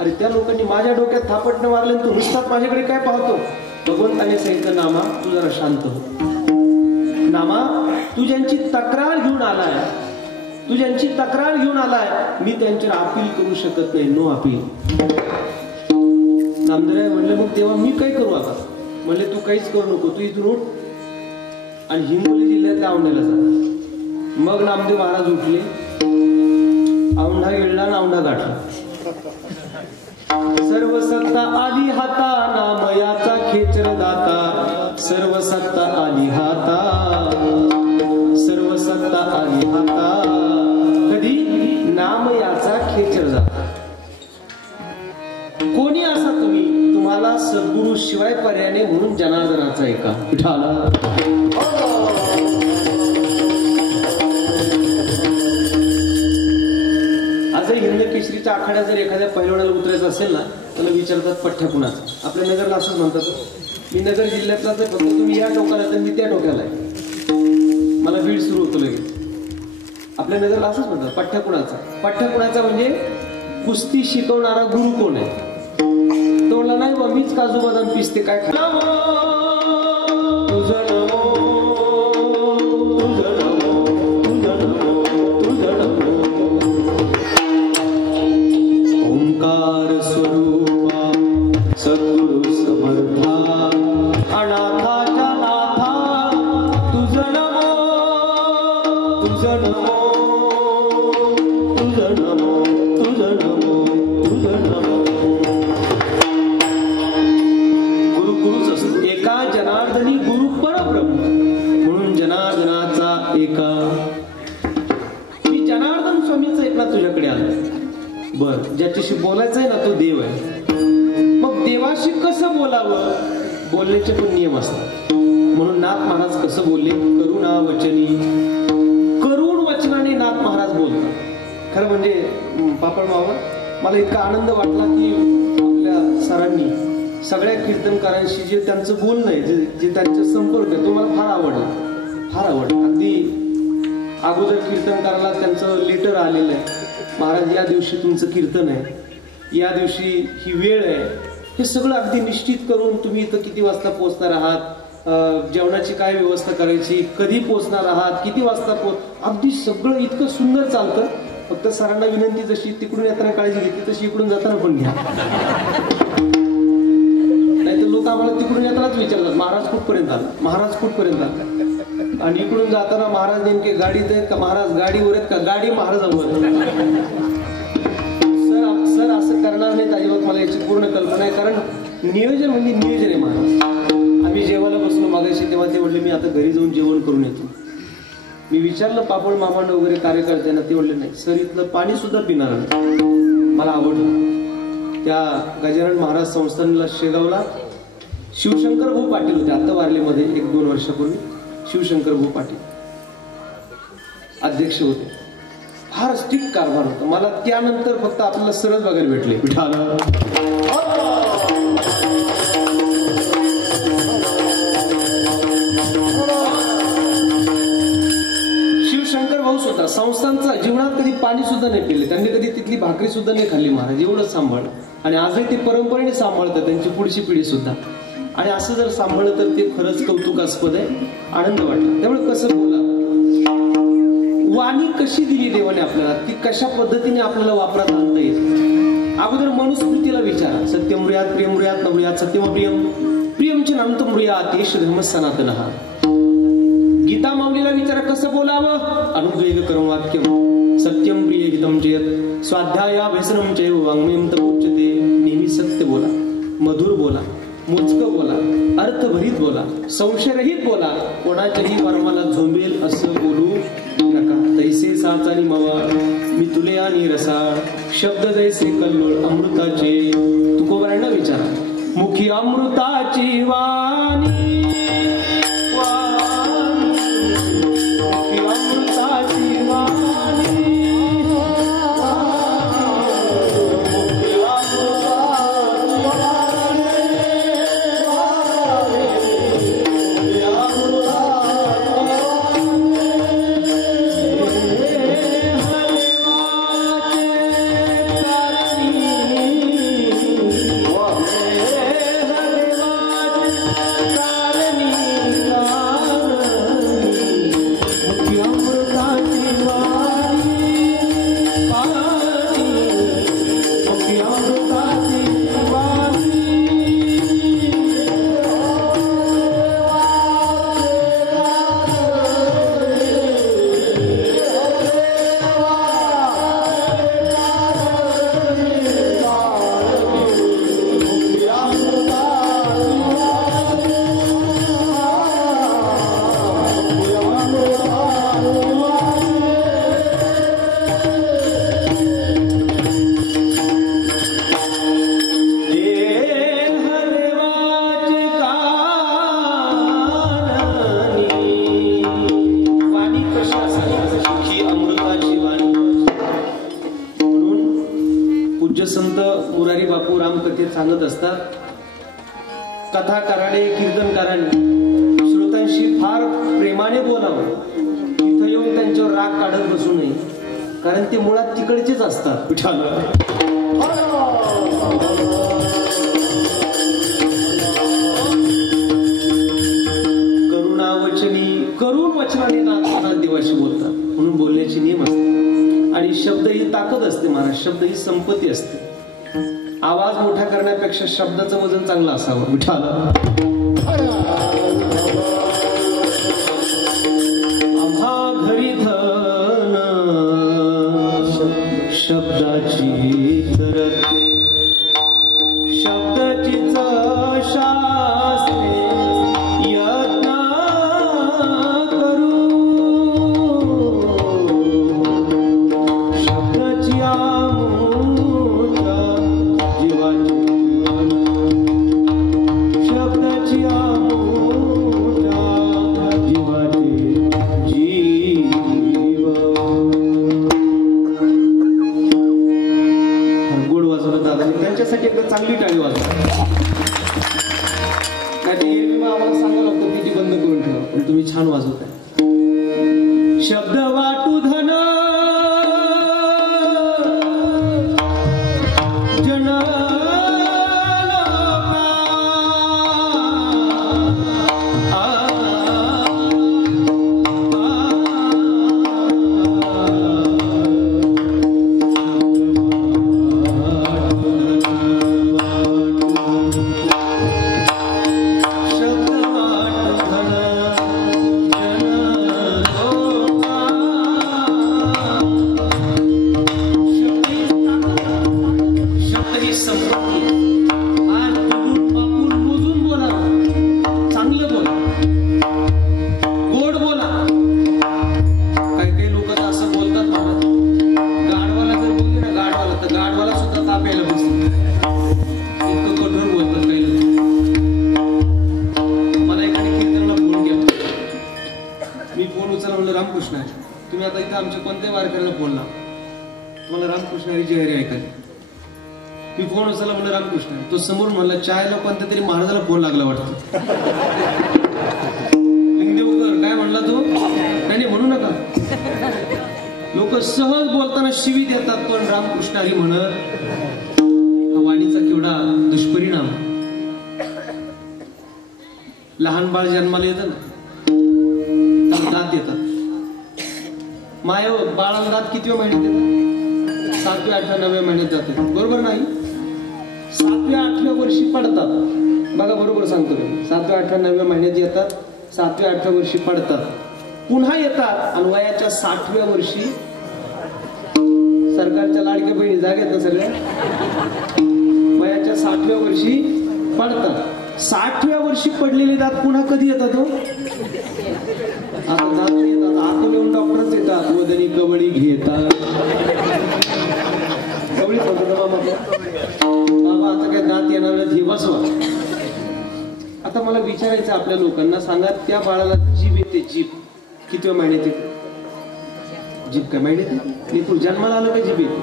अरे त्या लोकांनी माझ्या डोक्यात थापटणं मारले, तू नुसताच माझ्याकडे काय पाहतो? भगवंताने सांगितलं नामा तू जरा शांत हो. नामा तू ज्यांची तक्रार घेऊन आलाय, तू ज्यांची तक्रार घेऊन आलाय, मी त्यांच्यावर अपील करू शकत नाही. No appeal. नामदेव म्हणले मग तेव्हा मी काय करू आता? म्हणले तू काहीच करू नको, तू इथून उठ आणि हिंगोली जिल्ह्यातल्या औंढ्याला जा. मग नामदेव महाराज उठले, औंढा गेला आणि औंढा गाठला. सर्व सत्ता आली हाता, नाम याचा खेचर दाता. सर्व सत्ता आली हाता, सर्व सत्ता आली हाता. कधी? नाम याचा खेचर जाता. कोणी असा तुम्ही, तुम्हाला सद्गुरु शिवाय पर्याय म्हणून जनार्दनाचा एका. विठाला आजही हिंद केसरीच्या आखाड्यात जर एखाद्या पहिलवानाला उतरायचं असेल ना, त्याला विचारतात पठ्ठ्या कुणाचा. आपल्या नगरला असंच म्हणतात, मी नगर जिल्ह्यातलाच आहे, फक्त तुम्ही या टोकाला तर मी त्या टोक्याला आहे. मला बीड सुरू होतं लगेच. आपल्या नगरला असंच म्हणतात पठ्ठ्या कुणाचा. पठ्ठ्या कुणाचा म्हणजे कुस्ती शिकवणारा गुरु कोण आहे? तो म्हणला नाही बा, मीच काजू बदाम पिसते काय ओंकार स्वरूपा सद्गुरु समर्था अनाथाच्या नाथा तुझं नमो, तुझं नमो, तुझं नमो, तुझं नमो, तुझं नमो. गुरु गुरुच असतो. एका जनार्दनी गुरु परब्रह्म म्हणून जनार्दनाचा एका. मी जनार्दन स्वामींचा एक ना तुझ्याकडे आलो. बर, ज्याच्याशी बोलायचं आहे ना तो देव आहे. मग देवाशी कसं बोलावं? बोलण्याचे पण नियम असतात. म्हणून नाथ महाराज कसं बोलले? करुणा वचनी. करुण वचनाने नाथ महाराज बोलतात. खरं म्हणजे पापड मावा, मला इतका आनंद वाटला की आपल्या सरांनी सगळ्या कीर्तनकारांशी जे त्यांचं बोलणं आहे, जे त्यांचा संपर्क आहे, तो मला फार आवडला, फार आवडला. अगदी अगोदर कीर्तनकाराला त्यांचं लेटर आलेलं आहे, महाराज या दिवशी तुमचं कीर्तन आहे, या दिवशी ही वेळ आहे. हे सगळं अगदी निश्चित करून तुम्ही इथं किती वाजता पोहोचणार आहात, जेवणाची काय व्यवस्था करायची, कधी पोहोचणार आहात, किती वाजता अगदी सगळं इतकं सुंदर चालतं. फक्त सरांना विनंती, जशी तिकडून येताना काळजी घेतली तशी इकडून जाताना पण घ्या. नाही तर लोक आम्हाला तिकडून येतानाच विचारतात महाराज कुठपर्यंत आला, महाराज कुठपर्यंत आला. आणि इकडून जाताना महाराज नेमके गाडीत आहेत का, महाराज गाडीवर आहेत का, गाडी महाराजांवर. सर असं करणार नाहीत अजिबात, मला याची पूर्ण कल्पना आहे. कारण नियोजन म्हणजे नियोजन आहे महाराज. आम्ही जेवायला बसलो मागाशी, तेव्हा ते म्हणले मी आता घरी जाऊन जेवण करून येतो. मी विचारलं पापड मामांना वगैरे कार्यकर्त्यांना, ते म्हणले नाही सर इथलं पाणी सुद्धा पिणार नाही. मला आवडलं. त्या गजानन महाराज संस्थानला शेगावला शिवशंकर भाऊ पाटील होते, आता वारलेमध्ये 1-2 वर्षापूर्वी. शिवशंकर भाऊ पाटील अध्यक्ष होते. फार स्ट्रिक्ट कारभार होता. मला त्यानंतर फक्त आपल्याला सरळ बघायला भेटले विठाला. शिवशंकर भाऊ स्वतः संस्थांचा जीवनात कधी पाणी सुद्धा नाही पिले, त्यांनी कधी तिथली भाकरी सुद्धा नाही खाल्ली. महाराज एवढंच सांभाळलं आणि आजही ते परंपरेने सांभाळतात, त्यांची पुढची पिढी सुद्धा. आणि असं जर सांभाळलं तर ते खरंच कौतुकास्पद आहे, आनंद वाटला. त्यामुळे कसं बोला, वाणी कशी दिली देवाने आपल्याला, ती कशा पद्धतीने आपल्याला वापरात आणता येईल. अगोदर मनुस्मृतीला विचारा, सत्यम मृयात प्रियम मृयात नवृयात सत्यम प्रियम प्रियमचे नांत मृयात येश धर्म सनातन. गीता माऊलीला विचारा कसं बोलावं, अनुद्वेग करम वाक्यम सत्यम प्रिय हितम चेत स्वाध्याया व्यसनम चैव वाङ्मयम तपोच्यते. नेहमी सत्य बोला, मधुर बोला, मोजकं बोला, अर्थभरीत बोला, संशयरहित बोला. कोणाच्याही मर्माला झोंबेल असं बोलू नका. तैसे साचानी मवा मी तुले आणि रसाळ शब्द जैसे कल्लोळ अमृताचे. तुकोबारांना विचारा, मुखी अमृताची वाणी, मुखी अमृताची वाणी. सांगत असतात, कथाकाराने कीर्तनकाराने श्रोत्यांशी फार प्रेमाने बोलावं. इथं येऊन त्यांच्यावर राग काढत बसू नये, कारण ते मुळात तिकडचेच असतात. करुण वचनाने नाथ देवाशी बोलतात म्हणून बोलण्याचे नियम असतात आणि शब्द ही ताकद असते महाराज, शब्द ही संपत्ती असते. आवाज मोठा करण्यापेक्षा शब्दाचं वजन चांगलं असावं. विठाला आम्हा घरी धन शब्दाची तरते शब्दाची शास्त्रे यत्न करू शब्दाची आमूत जीवाची शब्दाची आमूत जीवाची जीव. गोड वाजवलं दादा, त्यांच्यासाठी एकदा चांगली टाळी वाजवा. आम्हाला सांगावं लागतं किती बंद करून ठेवा, पण तुम्ही छान वाजवताय. शब्द वाटू धन जन तो समोर म्हणला चायला कोणत्या तरी महाराजाला फोन लागला वाटतं. लिंगदेवकर काय म्हणला तो? नाही म्हणू नका. लोक सहज बोलताना शिवी देतात, पण रामकृष्ण हरी म्हणत हा वाणीचा केवढा दुष्परिणाम. लहान बाळ जन्माला येतं ना, दात येतात. माय बाळाला दात किती महिन्यात येतात? 7व्या 8व्या 9व्या महिन्यात जाते, बरोबर नाही? 7व्या 8व्या वर्षी पडतात. बघा बरोबर सांगतो मी. 7व्या 8व्या 9व्या महिन्यात येतात, 7व्या 8व्या वर्षी पडतात, पुन्हा येतात आणि वयाच्या 60व्या वर्षी सरकारच्या लाडक्या बहिणी जागेत ना सगळ्या, वयाच्या 60व्या वर्षी पडतात. 60व्या वर्षी पडलेले दात पुन्हा कधी येतात हो? आता दात येतात, आतून येऊन डॉक्टरच येतात, वदनी कवळी घेतात. कवळी बाबा आता काय दात येणार नाही बसवा. आता मला विचारायचं आपल्या लोकांना, सांगा त्या बाळाला जीभ येते, जीभ किती महिन्यात येते? जीभ काय महिन्यात येते? लेकरू जन्माला आलं का जीभ येते?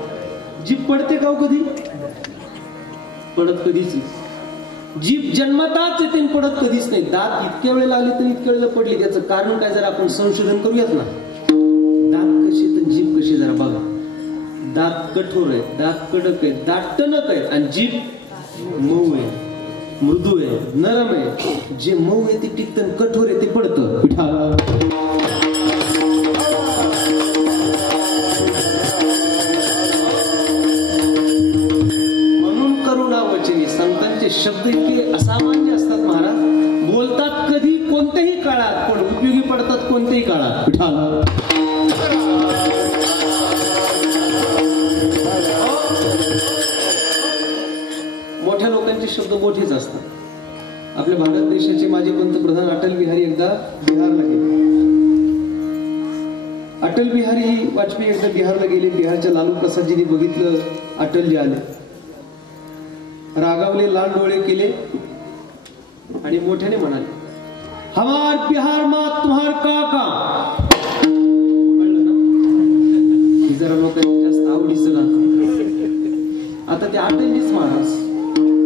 जीभ पडते का कधी? पडत कधीच. जीभ जन्मताच येते, पडत कधीच नाही. दात इतक्या वेळेला आले तर इतक्या वेळेला पडली, त्याचं कारण काय? जरा आपण संशोधन करूयात ना. दात कशी तर जीभ कशी जरा बघा. दात कठोर आहे, दात कडक आहे, दात टणक आहे, आणि जीभ मऊ आहे, मृदू आहे, नरम आहे. जे मऊ आहे ते टिकतं, कठोर आहे ते पडतं. म्हणून करुणावचनी संतांचे शब्द इतके असामान्य असतात महाराज. बोलतात कधी कोणत्याही काळात, पण उपयोगी पडतात कोणत्याही काळात. मोठ्या लोकांचे शब्द मोठेच असतात. आपल्या भारत देशाचे माजी पंतप्रधान अटल बिहारी एकदा बिहारला गेले. अटल बिहारी वाजपेयी एकदा बिहारला गेले. बिहारच्या लालू प्रसादजींनी बघितलं, अटलजी आले, रागावले, लाल डोळे केले आणि मोठ्याने म्हणाले, हमार बिहार मा तुम्हार काका. कळलं ना? ही जरा लोकांनी जास्त आवडीचं गाणं. आता ते अटलजीच महाराज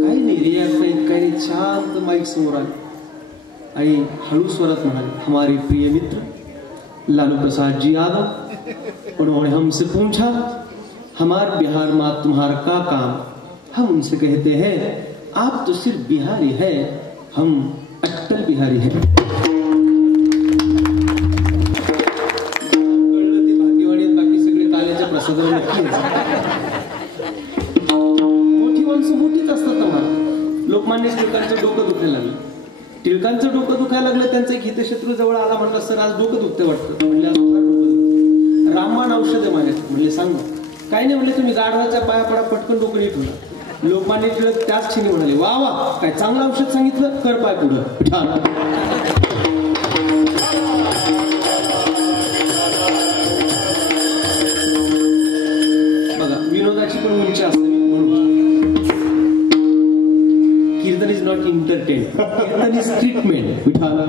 काही नाही, रियाज नाही, काही नाही, शांत माईक समोर आले आणि हळू स्वरात म्हणाले, हमारे प्रिय मित्र लालू प्रसाद जी यादव, उन्होंने हमसे पूछा हमार बिहार में तुम्हारा का काम. हम उनसे कहते हैं आप तो सिर्फ बिहारी है, हम अटल बिहारी हैं। कळलं ते भाग्यवाणी, बाकी सगळे काल्याच्या प्रसादाला नक्की मोठी माणसं मोठीच असतात ना। लोकमान्य टिळकांचं डोकं दुखायला लागलं, टिळकांचं डोकं दुखायला लागलं, त्यांचा एक हितशत्रू जवळ आला, म्हणला सर आज डोकं दुखते वाटतं। म्हणले आज फार डोकं दुखतं, रामबाण औषध आहे माझ्याकडे। म्हणले सांग। काय नाही म्हणले, तुम्ही गाढवाच्या पाया पडा, पटकन डोकं नीट होणार। लोकमान्य टिळक त्याच क्षणी म्हणाले वा वा, काय चांगलं औषध सांगितलं, कर पाय पुढं। बघा विनोदाची पण उंची असते म्हणून kirtan is not entertain, kirtan is treatment. विठाला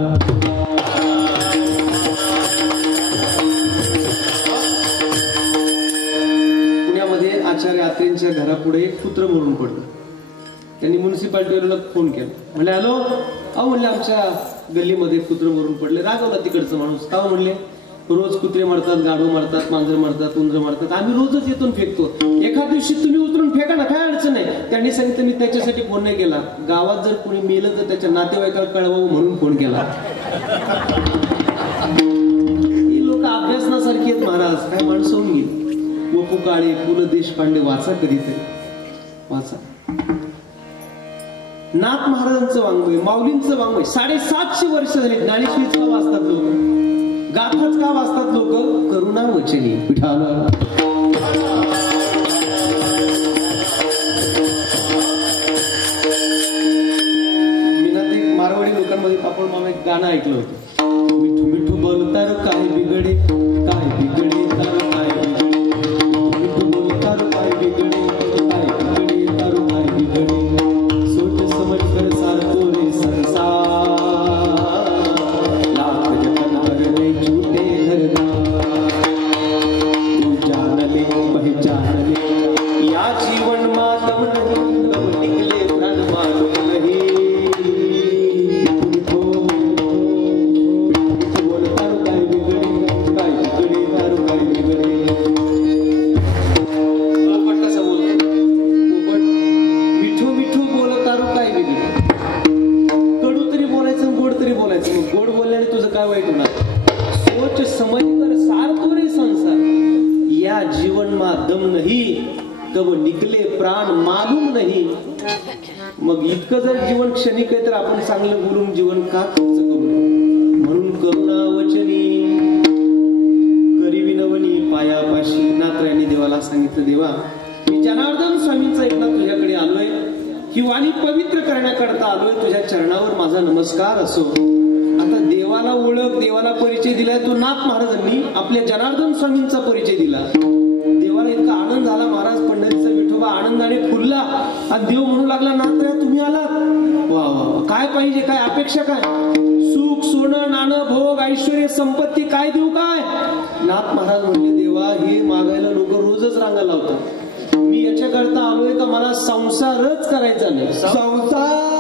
आचार्य आत्रेंच्या घरापुढे एक कुत्र मरून पडलं। त्यांनी म्युन्सिपाल्टीला फोन केला, म्हणले हॅलो, अहो म्हणले आमच्या गल्लीमध्ये कुत्र मरून पडले। रागवला तिकडचं माणूस, का म्हणले रोज कुत्रे मरतात, गाढव मरतात, मांजर मरतात, उंदर मरतात, आम्ही रोजच येतून फेकतो, एखाद दिवशी तुम्ही उतरून फेका ना, काय अडचण नाही। त्यांनी सांगितलं मी त्याच्यासाठी फोन नाही केला, गावात जर कोणी मेलं तर त्याच्या नातेवाईकाला कळवावं म्हणून फोन केला। ही लोक अभ्यासनासारखी आहेत महाराज, काय माणसं होऊन गेली। वपू काळे, पु ल देशपांडे वाचा कधीतरी, वाचा। नाथ महाराजांचं वाङ्मय, माऊलींचं वाङ्मय 750 वर्ष झाली। ज्ञानेश्वरीच का वाचतात लोक, गाथाच का वाचतात लोक, करुणा वचनी। विठाला मी ना ते मारवाडी लोकांमध्ये पापड मामा एक गाणं ऐकलं होतं, मिठू मिठू बोलतार काय बिघडे, काय बिघडे तार काय जीवन क्षणिक आहे तर आपण चांगलं बोलून जीवन का खर्च करू नये। म्हणून करुणा वचनी करी विनवणी पायापाशी। नाथरायांनी देवाला सांगितलं, देवा मी जनार्दन स्वामींचा एकदा तुझ्याकडे आलोय, ही वाणी पवित्र करण्याकरता आलोय, तुझ्या चरणावर माझा नमस्कार असो। आता देवाला ओळख, देवाला परिचय दिलाय तो नाथ महाराजांनी आपल्या जनार्दन स्वामींचा परिचय दिला। देवाला इतका आनंद झाला, महाराज पंढरीचा विठोबा आनंदाने फुलला आणि देव म्हणू लागला, नाथराया तुम्ही आलात, वा वा, काय पाहिजे, काय अपेक्षा, काय सुख, सोनं नाणं, भोग, ऐश्वर्य, संपत्ती, काय देऊ काय? नाथ महाराज म्हणले, देवा हे मागायला लोक रोजच रांगा लावतात, मी याच्याकरता आलोय का मला संसारच करायचा नाही। संसार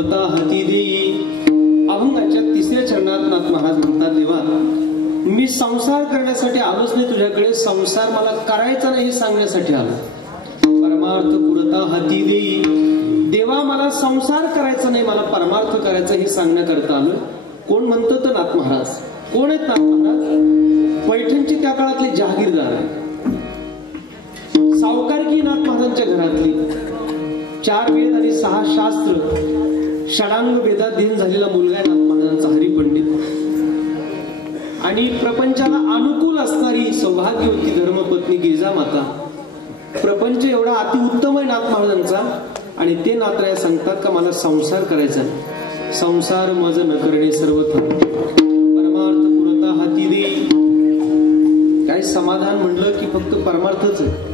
पुरता हाती देई. अभंगाच्या 3ऱ्या चरणात नाथ महाराज म्हणतात, देवा मी संसार करण्यासाठी आलोच नाही तुझ्याकडे, संसार मला करायचा नाही हे सांगण्यासाठी आलो. परमार्थ पुरता हाती देई. देवा मला संसार करायचा नाही, मला परमार्थ करायचा हे सांगण्याकरता आलो. कोण म्हणतं तर नाथ महाराज. कोण आहेत नाथ महाराज? पैठणची त्या काळातले जहागीरदार आहे. सावकारकी नाथ महाराजांच्या घरातली. 4 वेद आणि 6 शास्त्र षडांग वेदाध्ययन झालेला मुलगा आहे नाथ महाराजांचा, हरिपंडित. आणि प्रपंचाला अनुकूल असणारी सौभाग्यवती धर्मपत्नी गिरिजामाता. प्रपंच एवढा अतिउत्तम आहे नाथ महाराजांचा. आणि ते नाथराय सांगतात का मला संसार करायचा, संसार मज न करणे सर्वथा, परमार्थ पुरता हाती देई. काय समाधान म्हणलं की फक्त परमार्थच आहे.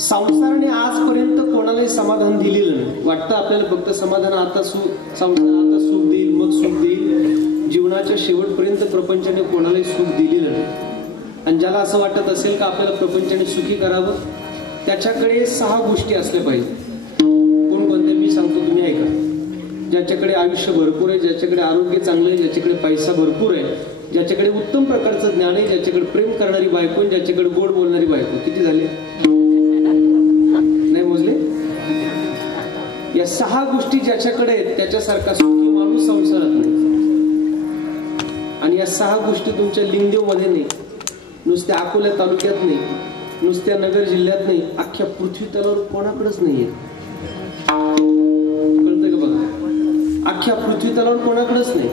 संसाराने आजपर्यंत कोणालाही समाधान दिलेलं नाही. वाटतं आपल्याला फक्त समाधान आता संसार आता सुख देईल, मग सुख देईल. जीवनाच्या शेवटपर्यंत प्रपंचाने कोणालाही सुख दिलेलं नाही. आणि ज्याला असं वाटत असेल का आपल्याला प्रपंचाने सुखी करावं, त्याच्याकडे 6 गोष्टी असल्या पाहिजे. कोणकोणत्या मी सांगतो, तुम्ही ऐका. ज्याच्याकडे आयुष्य भरपूर आहे, ज्याच्याकडे आरोग्य चांगलं आहे, ज्याच्याकडे पैसा भरपूर आहे, ज्याच्याकडे उत्तम प्रकारचं ज्ञान आहे, ज्याच्याकडे प्रेम करणारी बायको, ज्याच्याकडे गोड बोलणारी बायको. किती झाले? नाही मोजले? या 6 गोष्टी ज्याच्याकडे आहेत त्याच्यासारखा सुखी माणूस संसारात नाही. आणि या 6 गोष्टी तुमच्या लिंगदेव मध्ये नाही, नुसत्या अकोला तालुक्यात नाही, नुसत्या नगर जिल्ह्यात नाही, अख्ख्या पृथ्वी तलावर कोणाकडेच नाहीये. कळतंय का बघा? अख्ख्या पृथ्वी तलावर कोणाकडेच नाही.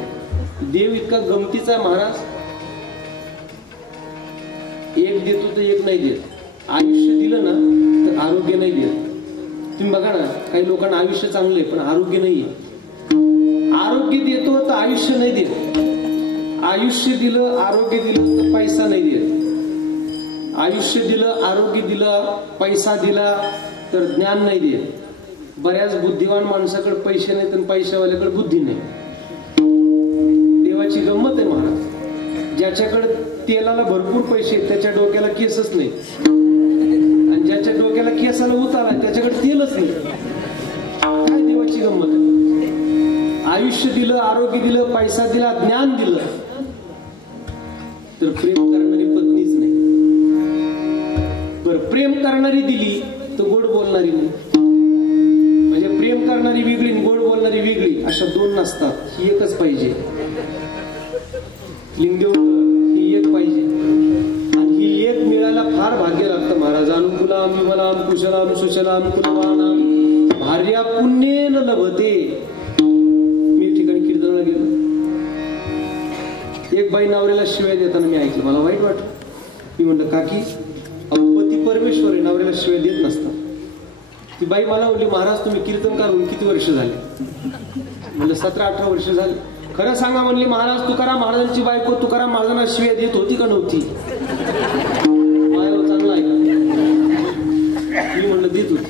देव इतका गमतीचा आहे महाराज, एक देतो तर एक नाही देत. आयुष्य दिलं ना तर आरोग्य नाही देत. तुम्ही बघा ना, काही लोकांना आयुष्य चांगलं आहे पण आरोग्य नाहीये. आरोग्य देतो तर आयुष्य नाही देत. आयुष्य दिलं, आरोग्य दिलं तर पैसा नाही देत. आयुष्य दिलं, आरोग्य दिलं, पैसा दिला तर ज्ञान नाही देत. बऱ्याच बुद्धिवान माणसाकडे पैसे नाहीत आणि पैशावाल्याकडे बुद्धी नाही. देवाची गंमत आहे महाराज. ज्याच्याकडे तेलाला भरपूर पैसे त्याच्या डोक्याला केसच नाही, आणि ज्याच्या डोक्याला केसाला उतारा त्याच्याकडे तेलच नाही. काय देवाची गंमत आहे? आयुष्य दिलं, आरोग्य दिलं, पैसा दिला, ज्ञान दिलं, तर प्रेम करणारी पत्नीच नाही. बरं, प्रेम करणारी दिली तर गोड बोलणारी नाही. म्हणजे प्रेम करणारी वेगळी, गोड बोलणारी वेगळी, अशा 2 नसतात. ही एकच पाहिजे. लिंगदेव ही एक पाहिजे. आणि ही एक मिळायला फार भाग्य लागतं महाराज. अनुकूलाम विमलाम कुशलाम सुशलाम कुलवानाम भार्या पुण्येन लभते. मी ठिकाणी कीर्तनाला गेलो, एक बाई नवऱ्याला शिवाय देताना मी ऐकलं, मला वाईट वाटलं. मी म्हणलं काकी, पती परमेश्वर आहे, नवऱ्याला शिवाय देत नसतात. ती बाई मला म्हणली, महाराज तुम्ही कीर्तन करून किती वर्ष झाले? म्हणलं 17-18 वर्ष झाले. खरं सांगा म्हणली, महाराज तुकाराम महाराजांची बायको तुकाराम महाराजांना शिवाय देत होती का नव्हती? माझ्यावर चांगला ऐका. मी म्हणलं देत होती.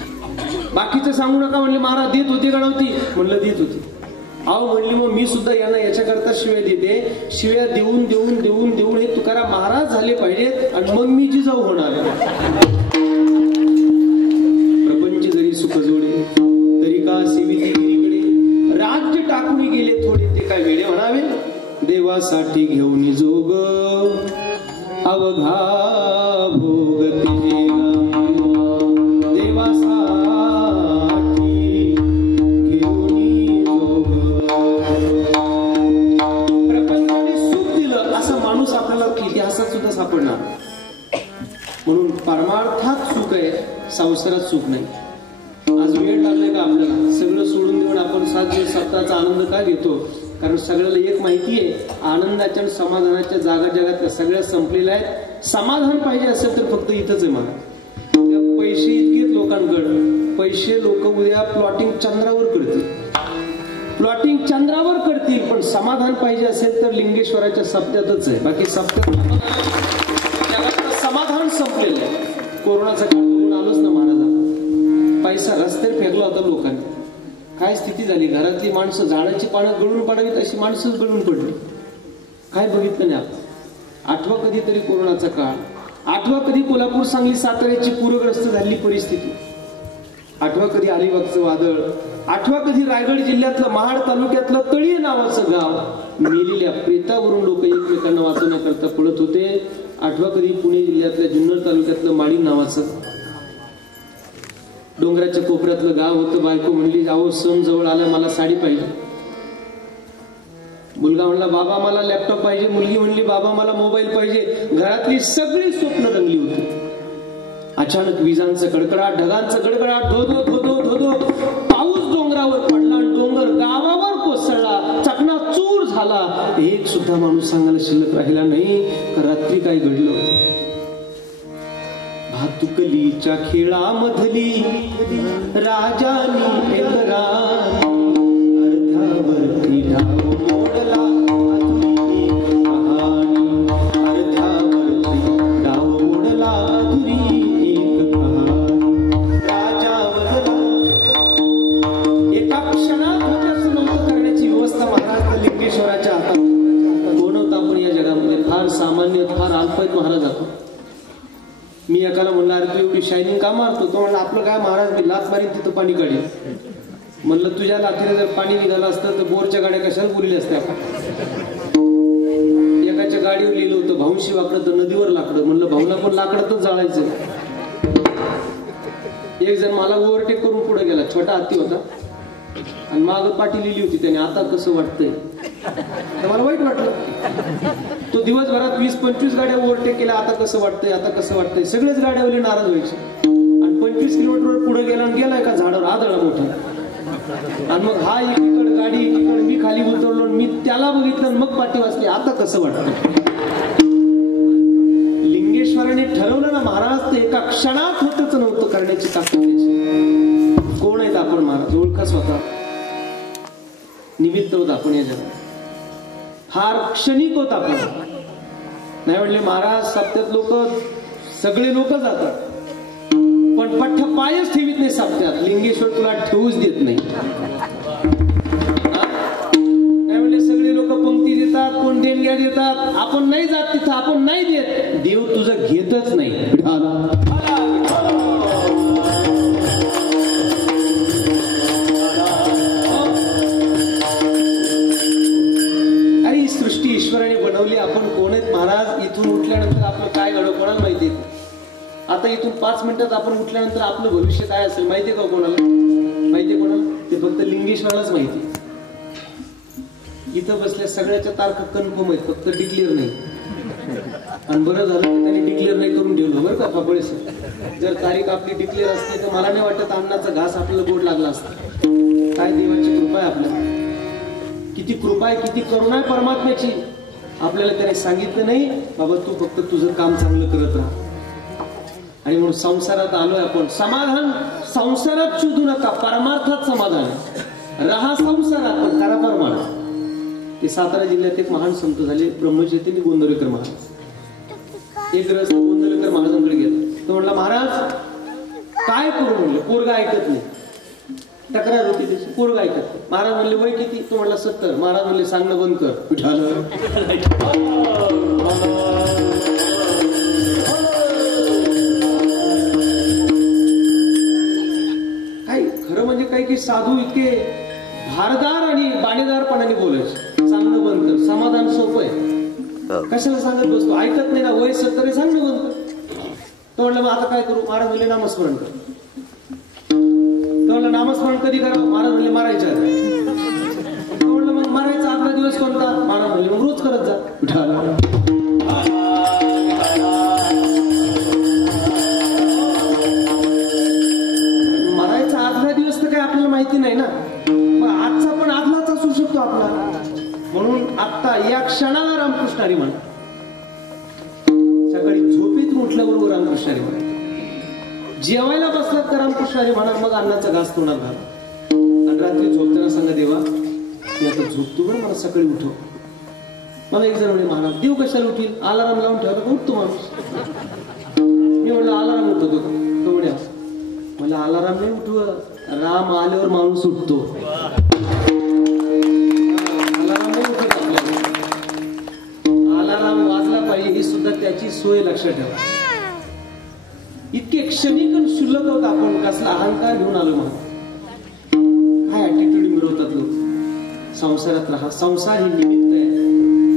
बाकीचं सांगू नका म्हणले, महाराज देत होती का नव्हती? म्हणलं देत होती. अहो म्हणली, मग मी सुद्धा यांना याच्याकरता शिव्या देते. शिव्या देऊन देऊन देऊन देऊन हे तुकाराम महाराज झाले पाहिजेत आणि मग मी जिजाऊ होणार. प्रपंच जरी सुख जोडे तरी का सेविती गिरीकडे, राज्य टाकून गेले थोडे ते काय वेडे म्हणावे. देवासाठी घेऊन जोग अवघा भोग तिजेला, देवासाठी घेऊन जोग. प्रपंचाने सुख दिलं असं माणूस आपल्याला इतिहासात सुद्धा सापडणार. म्हणून परमार्थात सुख आहे, संसारात सुख नाही. आज वेळ लागलाय का आपल्याला सगळं सोडून देऊन आपण 7 दिवस सप्ताहाचा आनंद का घेतो? कारण सगळ्याला एक माहिती आहे, आनंदाच्या आणि समाधानाच्या जागा जगातल्या सगळ्या संपलेल्या आहेत. समाधान पाहिजे असेल तर फक्त इथंच आहे मला. पैसे इतकेच लोकांकडे, पैसे लोक उद्या प्लॉटिंग चंद्रावर करतील, प्लॉटिंग चंद्रावर करतील, पण समाधान पाहिजे असेल तर लिंगेश्वराच्या सप्त्यातच आहे. बाकी सप्त्यात समाधान संपलेलं आहे. कोरोनाचा काळ बघून आलोच ना महाराज. पैसा रस्त्यावर फेकला होता लोकांनी. काय स्थिती झाली, घरातली माणसं झाडाची पानं गळून पडावीत अशी माणसंच गळून पडली. काय बघितलं नाही आपण. आठवा कधीतरी कोरोनाचा काळ, आठवा कधी कोल्हापूर सांगली साताऱ्याची पूरग्रस्त झालेली परिस्थिती. आठवा कधी अलिबागचं वादळ, आठवा कधी रायगड जिल्ह्यातलं महाड तालुक्यातलं तळी नावाचं गाव मेलेल्या प्रेतावरून लोक एकमेकांना वाचवण्याकरता पळत होते. आठवा कधी पुणे जिल्ह्यातल्या जुन्नर तालुक्यातलं माडी नावाचं डोंगराच्या कोपऱ्यातलं गाव होतं. बायको म्हणली जावं सण जवळ आला, मला साडी पाहिजे. मुलगा म्हणला बाबा मला लॅपटॉप पाहिजे. मुलगी म्हणली बाबा मला मोबाईल पाहिजे. घरातली सगळी स्वप्न रंगली होती. अचानक विजांचं कडकडाट, ढगांचं कडकडाट, धोधो धोधो धोधो पाऊस डोंगरावर पडला आणि डोंगर गावावर कोसळला, चकनाचूर झाला. एक सुद्धा माणूस सांगायला शिल्लक राहिला नाही रात्री काय घडलं होतं. भातुकलीच्या खेळामधली राजानी अर्ध्यावरती डाव मोडला, अर्ध्यावरती डाव मोडला, एक राजा बदला. एका क्षणात होत्याचं नव्हतं करण्याची व्यवस्था महाराज लिंगेश्वराच्या हातात. कोण होता आपण या जगामध्ये? फार सामान्य, फार अल्पैत महाराज आपण. मी एकाला म्हणणार तू एवढी शायनिंग का मारतो? तो म्हणला आपलं काय महाराज, मी लाच मारीन तिथं पाणी काढी. म्हणलं तुझ्या लाथीला जर पाणी निघालं असतं तर बोरच्या गाड्या कशाला बोलल्या असत्या आपण? एकाच्या गाडीवर लिहिलं होतं भाऊंशी वाकडं तर नदीवर लाकडं. म्हणलं भाऊला पण लाकडातच जाळायचं. एक जण मला ओव्हरटेक करून पुढे गेला, छोटा हत्ती होता आणि माग पाठी लिहिली होती त्याने, आता कसं वाटतंय. तर मला वाईट वाटलं. तो दिवसभरात 20-25 गाड्या ओव्हरटेक केल्या, आता कसं वाटतंय, आता कसं वाटतंय. सगळेच गाड्यावरली नाराज व्हायचे. आणि 25 किलोमीटरवर पुढे गेला आणि गेलाय का झाडावर आदळा मोठा. आणि मग हा एकीकडे गाडी, एकीकडे मी खाली उतरलो, मी त्याला बघितलं मग पाठी वाजते, आता कसं वाटतं. लिंगेश्वराने ठरवलं ना महाराज, ते एका क्षणात होतच नव्हतं करण्याची ताकद त्याची. कोण आहेत आपण महाराज? ओळखा स्वतः. निमित्त होत आपण या जगात, फार क्षणिक होत आपण. नाही म्हणले महाराज सप्त्यात लोक सगळे लोक जातात पण पठ्ठ पायच ठेवीत नाही सप्त्यात. लिंगेश्वर तुला ठेवूच देत नाही. नाही म्हणले सगळे लोक पंक्ती देतात, कोण देणग्या देतात, आपण नाही जात तिथं, आपण नाही देत. देव तुझं घेतच नाही. ईश्वराने बनवली. आपण कोण आहेत महाराज? इथून उठल्यानंतर आपलं काय घडव कोणाला माहिती? आता इथून 5 मिनिटात आपण उठल्यानंतर आपलं भविष्य काय असेल माहितीये का कोणाला? माहितीये कोणाला? ते फक्त लिंगेश्वरालाच माहिती. इथं बसल्या सगळ्याच्या तारखा कन्फर्म आहेत, फक्त डिक्लेअर नाही. आणि बरं झालं त्यांनी डिक्लेअर नाही करून ठेवलं बरं का फाबळे सर. जर तारीख आपली डिक्लेअर असते तर मला नाही वाटत अन्नाचा घास आपल्याला गोड लागला असता. काय देवाची कृपा आहे आपल्याला, किती कृपा आहे, किती करुणा आहे परमात्म्याची. आपल्याला त्याने सांगितलं नाही बाबा तू फक्त तुझं काम चांगलं करत राहा. आणि म्हणून संसारात आलोय आपण. समाधान संसारात शोधू नका, परमार्थात समाधान. राहा संसारात पण करा परमार्थ. ते सातारा जिल्ह्यात एक महान संत झाले ब्रह्मचैतन्य गोंदवलेकर महाराज. एक ग्रस्त गोंदवलेकर महाराजांकडे गेला. तो म्हणला महाराज काय करू? म्हणले पोरगा ऐकत नाही. तक्रार होती त्याची, पोरगा ऐकत. महाराज म्हणले वय किती? तो म्हणला 70. महाराज म्हणले सांगणं बंद कर. काय खरं म्हणजे काही की साधू इतके धारदार आणि बाणेदारपणाने बोलायचे. सांगणं बंद कर, समाधान सोपं आहे. कशाला सांगत बसतो? ऐकत नाही ना, वय 70 आहे, सांगणं बंद कर. तो म्हणलं मग आता काय करू? महाराज म्हणले नामस्मरण कर. नामस्मरण कधी करावं? महाराज म्हणले मारायच्या आधी. म्हणलं मग मारायचा आपला दिवस कोणता? महाराज म्हणले मग रोज करत जा. मारायचा आदला दिवस तर काय आपल्याला माहिती नाही ना, मग आजचा पण आदलाच असू शकतो आपला. म्हणून आता या क्षणाला रामकृष्ण हरी म्हणा. सकाळी झोपेत उठल्याबरोबर रामकृष्ण हरी म्हणा. जेवायला बसलात तर रामकृष्ण हरी म्हणा. मग अन्नाचा घास तोंडात घाला. आणि रात्री झोपताना सांगा देवा मी आता झोपतो बरं, मला सकाळी उठव. मला एक जण म्हणे महाराज देव कशाला उठील? अलाराम लावून ठेवला तर उठतो माणूस. मी म्हणलं अलाराम उठवतो का? तो म्हणे मला अलाराम नाही उठव, राम आल्यावर माणूस उठतो. अलाराम नाही उठत आपल्याला. अलाराम वाजला पाहिजे ही सुद्धा त्याची सोय लक्षात ठेवा. इतके क्षणिक आणि शुल्लक होत आपण. कसला अहंकार घेऊन आलो मग काय ऍटिट्यूड मिळवतात लोक संसारात राहा संसार ही निमित्त आहे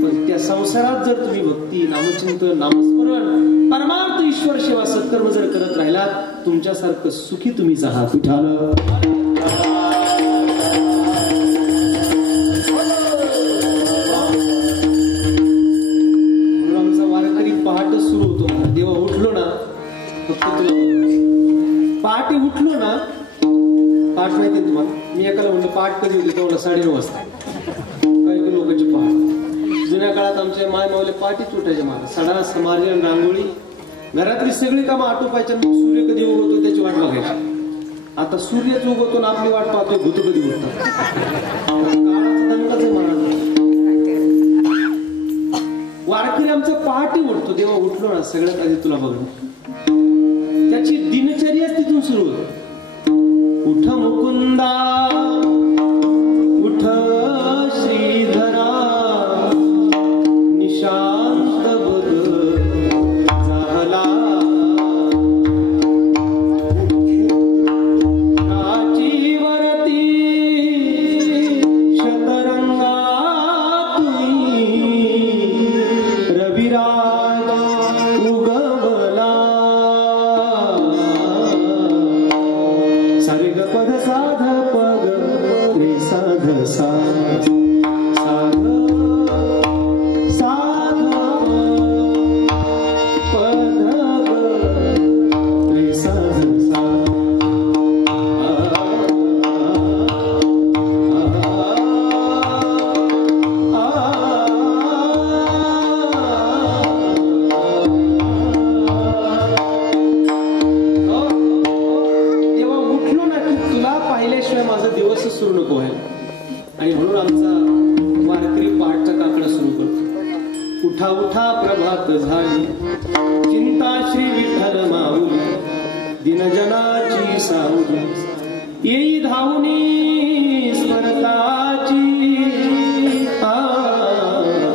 पण त्या संसारात जर तुम्ही भक्ती नामचिंतन नामस्मरण परमार्थ ईश्वर सेवा सत्कर्म जर करत राहिलात तुमच्यासारखं सुखी तुम्हीच आहात विठाल पहाटे उठलो ना पाठ माहिती तुम्हाला मी एकाला म्हणलं पाठ कधी होती तेवढं 9:30 वाजता काही लोकांची पहाट जुन्या काळात आमच्या माय मावले पाठीच उठायचे मला सडा समार्जन रांगोळी घरातली सगळी कामं आटोपायच्या सूर्य कधी उगवतो त्याची वाट बघायची आता सूर्यच उगवतो ना आपली वाट पाहतोय भूत कधी उठतात काळाचा दंगाच आहे महाराज वारकरी आमचा पहाटे उठतो तेव्हा उठलो ना सगळ्यात आधी तुला बघणं त्याची दिनचर्या तिथून सुरू होते उठ मुकुंदा उठ श्रीधरा निशांत बघ झाला प्राचीवरती शतरंगा तुम्ही रविराज उगवला पद साध पग रे साध साध साध साध पद रे साध साध सुरू नको आहे आणि म्हणून आमचा वारकरी पहाटचा काकडा सुरू करतो उठा उठा प्रभात झाली चिंता श्री विठ्ठल माऊली दिनजनाची सावली येई धावनी स्मरताची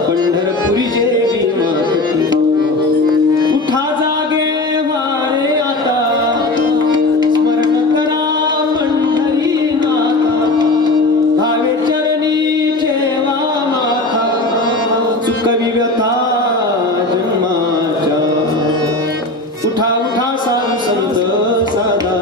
पंढरपुरी जेवी मातती उठा जागे वारे आता स्मरण करा कवी व्यथा जन्माच्या उठा उठा साधू संत साधा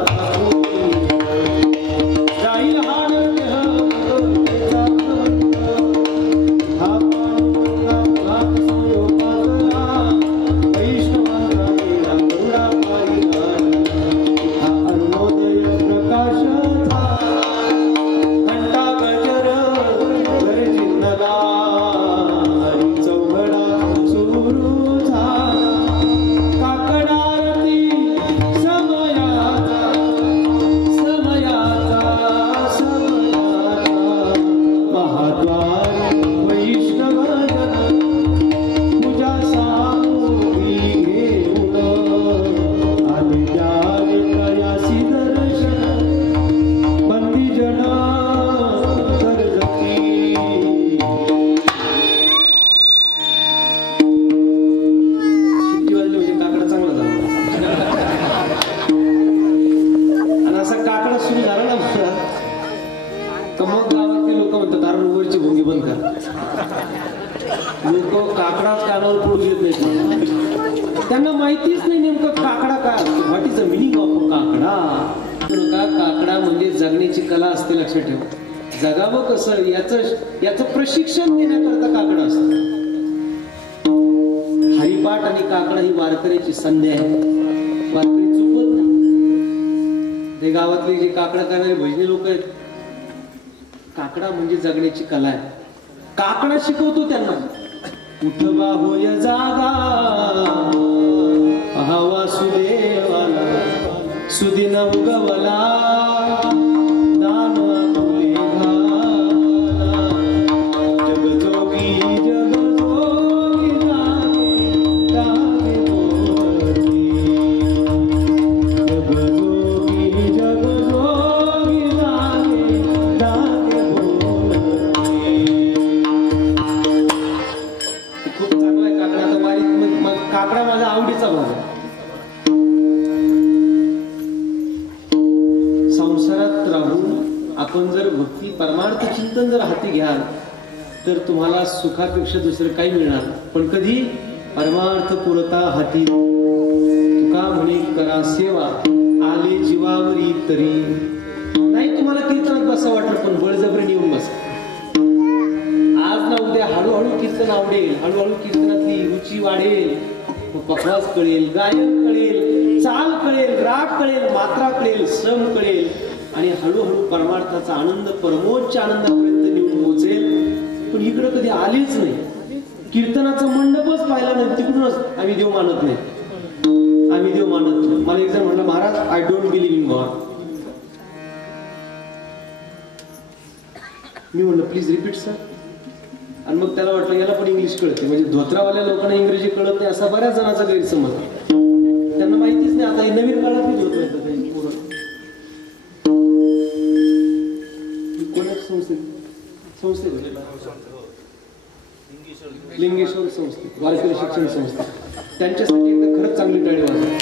जाईल लोक काकडाच कानावर पडू देत नाही त्यांना माहितीच नाही नेमकं काकडा काय what is the meaning of kakada काकडा म्हणजे जगण्याची कला असते लक्षात ठेवा जगावं कसं याचं प्रशिक्षण देण्याकरता काकडा असतं हरिपाठ आणि काकडा ही वारकऱ्याची संधी आहे वारकरी चुकत नाही ते गावातले जे काकडा करणारे भजनी लोक आहेत काकडा म्हणजे जगण्याची कला आहे काकडा शिकवतो त्यांना उठवा होय जागा हा वासुदेवाला सुदिन उगवला दान आपुले घाला जगजोगी जगजोगी जागे बोलती जगजोगी जगजोगी जागे बोलती खूप चांगला आहे काकडा तर वारीत काकडा माझा आवडीचा भाग आहे आपण जर भक्ती परमार्थ चिंतन जर हाती घ्याल तर तुम्हाला सुखापेक्षा दुसरं काही मिळणार, पण कधी परमार्थ पुरता हाती तुका म्हणे करा सेवा आले जीवावरी तरी. नाही तुम्हाला कीर्तनात बसा वाटलं पण बळजबरीने येऊन बसा. आज ना उद्या हळूहळू कीर्तन आवडेल, हळूहळू कीर्तनातली रुची वाढेल, पखवाज कळेल, गायन कळेल, चाल कळेल, राग कळेल, मात्रा कळेल, श्रम कळेल आणि हळूहळू परमार्थाचा आनंद परमोच्च आनंदापर्यंत निवडून पोहोचेल. पण इकडे कधी आलीच नाही, कीर्तनाचा मंडपच पाहिला नाही, तिकडूनच आम्ही देव मानत नाही, आम्ही देव मानत नाही. मला एक जण म्हणलं महाराज I don't believe in God. मी म्हणलं प्लीज रिपीट सर. आणि मग त्याला वाटलं याला पण इंग्लिश कळते, म्हणजे धोत्रावाल्या लोकांना इंग्रजी कळत नाही असा बऱ्याच जणांचा गैरसमज. त्यांना माहितीच नाही आता नवीन काळात मी धोत्र येतात लिंगेश्वर संस्थे, वारकरी शिक्षण संस्था, त्यांच्यासाठी एकदा खरंच चांगली टाळी वाजवा.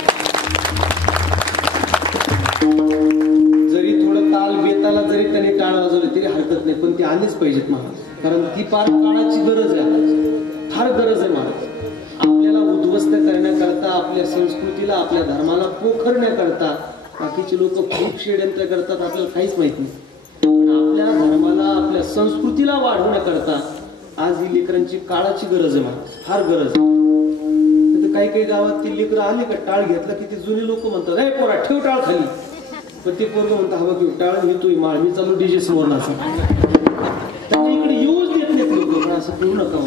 जरी थोडं ताल बेताला जरी त्यांनी टाळ वाजवली तरी हरकत नाही, पण ती आलीच पाहिजेत महाराज, कारण ती फार काळाची गरज आहे, फार गरज आहे महाराज. आपल्याला उद्ध्वस्त करण्याकरता, आपल्या संस्कृतीला, आपल्या धर्माला पोखरण्याकरता बाकीचे लोक खूप षड्यंत्र करतात, आपल्याला काहीच माहित नाही. पण आपल्या धर्माला, आपल्या संस्कृतीला वाढवण्याकरता आज ही लेकरांची काळाची गरज आहे महाराज, फार गरज आहे. काही काही गावात ती लेकरं आली का टाळ घेतला की ते जुने लोक म्हणतात ए पोरा ठेव टाळ खाली, पण ते पोरग म्हणतात हवा घेऊ टाळ घेतोय माळ, मी चालू डीजे समोरनाचा. त्यांच्या इकडे येऊच देत नाहीत लोक. पण असं करू नका,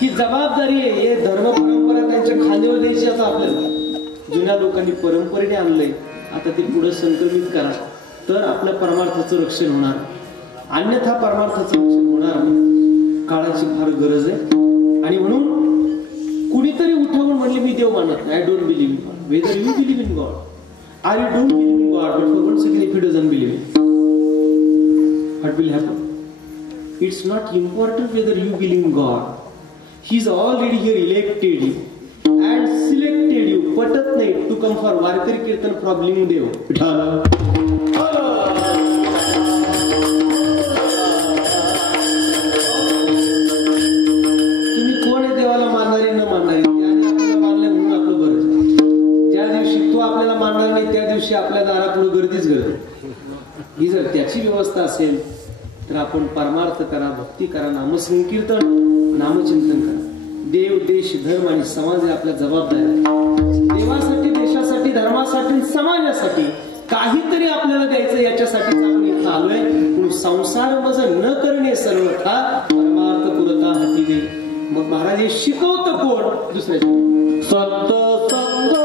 ही जबाबदारी आहे, हे धर्म परंपरा त्यांच्या खांद्यावर द्यायची. आता आपल्याला जुन्या लोकांनी परंपरेने आणलंय, आता ते पुढे संक्रमित करा तर आपल्या परमार्थाचं रक्षण होणार, अन्यथा परमार्थाचं रक्षण होणार. काळाची फार गरज आहे. आणि म्हणून कुणीतरी उठावून म्हणले मी देव मानत नाही, I don't believe in God. Whether you believe in God or you don't believe in God, but for one second if you doesn't believe in, what will happen? It's not important whether you believe in God, he is already here elected you and selected you. पटत नाही to come for Warkari kirtan from Lingdev. आपल्या दारापुढे गर्दीच गर्दी. ही जर त्याची व्यवस्था असेल तर आपण परमार्थ करा, भक्ती करा, नामसंकीर्तन, नामचिंतन करा. देव, देश, धर्म आणि समाज हे आपल्या जबाबदारी आहे. देवासाठी, देशासाठी, धर्मासाठी, समाजासाठी काहीतरी आपल्याला द्यायचं, याच्यासाठी आपण इथं आलोय. म्हणून संसार मज न करणे सर्वथा परमार्थ पुरता हाती घे. मग महाराज हे शिकवतं कोण? दुसऱ्याच्या सत्संग.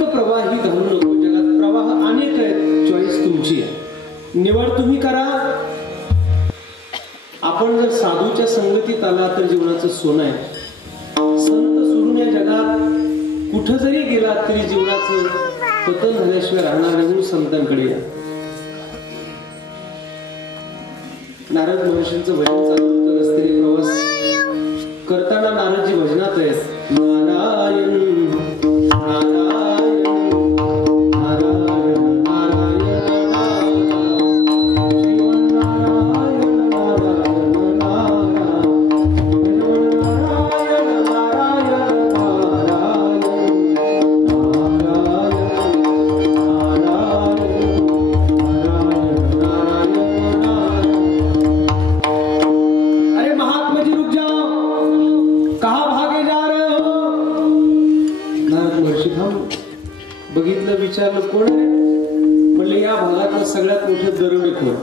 अनेक प्रवाही घालू नको. जगात प्रवाह अनेक आहेत, चॉईस तुमची आहे, निवड तुम्ही करा. आपण जर साधूच्या संगतीत आला तर जीवनाचं सोनं आहे. संत सोडून या जगात कुठं जरी गेला तरी जीवनाचं पतन झाल्याशिवाय राहणार नाही. म्हणून संतांकडे या. नारद महर्षींचं भजन चालू होतं. रस्त्याने प्रवास करताना नारदजी भजनात आहेत. नारायण नारायण नारायण नारायण बघितलं, विचारलं कोण आहे. म्हणले या भागातलं सगळ्यात मोठे दरोडेखोर.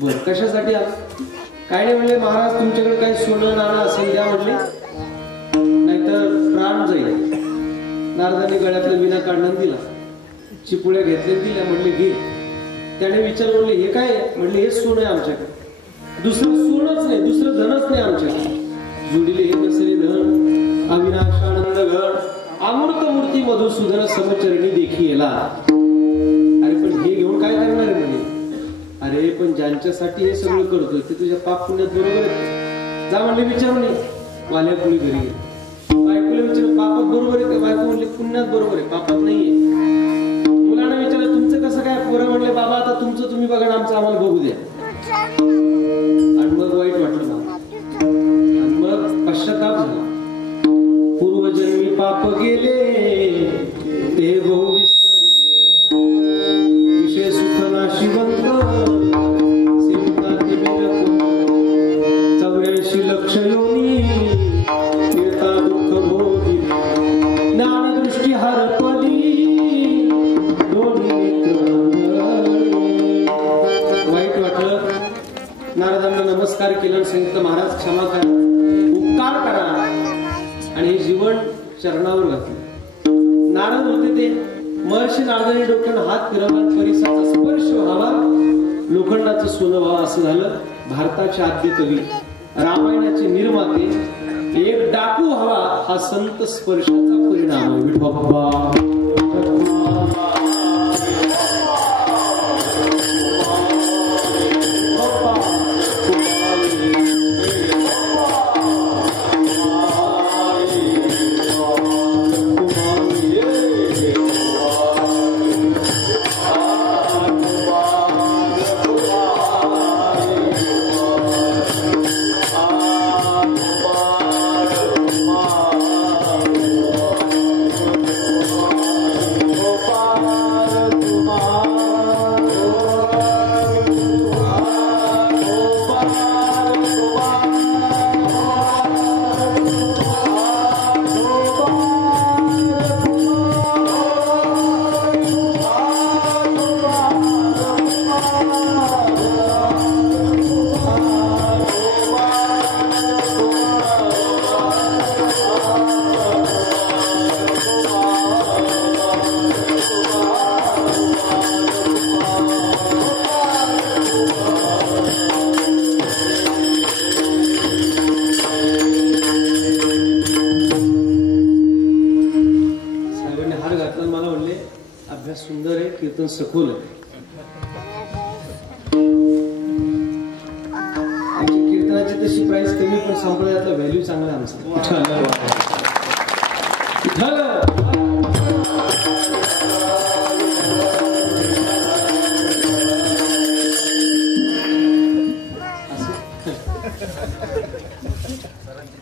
बर कशासाठी आला? काय नाही म्हणले, महाराज तुमच्याकडे काही सोनं नाणं असेल द्या म्हणले, नाहीतर प्राण जाईल. नारदाने गळ्यातला विना काढून दिला, चिपुळ्या घेतल्या दिल्या. म्हणले घे. त्याने विचारलं, म्हणले हे काय? म्हणले हे सोनं आहे आमच्याकडे, दुसरं सोनच नाही, दुसरं धनच नाही आमच्याकडे. जोडीले हे नसले धन अविनाश आनंद घड अमृत मूर्ती मधुसूदन समचरणी देखी येला. अरे पण हे घेऊन काय करणार आहे म्हणे. अरे पण ज्यांच्यासाठी हे सगळं करतोय ते तुझ्या पाप पुण्यात बरोबर आहे. जा म्हणले विचारून ये. वाल्या कुणी घरी बायकोला विचार पापात बरोबर आहे का? बायको म्हणले पुण्यात बरोबर आहे, पापात नाहीये. मुलांना विचारलं तुमचं कसं काय? पोरं म्हणले बाबा आता तुमचं तुम्ही बघा, आमचं आम्हाला बघू द्या. आणि मग वाईट वाटलं मला, आणि मग पश्चाताप झाला. पूर्वजन्मी पाप गेले ते हो विस्तारिले, विषय सुख नाशिवंत सिंहाते बिलक. 84 लक्ष योनी तीर्था दुःख भोगी, ज्ञानदृष्टी हरपली दोन्ही नेत्र. वाईट वाटलं. नारदांना नमस्कार केला आणि सांगितलं महाराज क्षमा करा, उपकार करा. आणि हे जीवन चरणावर घातलं. नारद होते ते. महर्षी नारदांनी डोक्यानं हात फिरवला, परिसराचा स्पर्श व्हावा, लोखंडाचं सोनं व्हावं असं झालं. भारताचे आद्य कवी, रामायणाचे निर्माते, एक डाकू व्हावा हा संत स्पर्शाचा परिणाम आहे. विठोबा सुंदर आहे, कीर्तन सखोल आहे. आमच्या कीर्तनाची तशी प्राइस कमी, पण संप्रदायातला व्हॅल्यू चांगला आहे आमचा.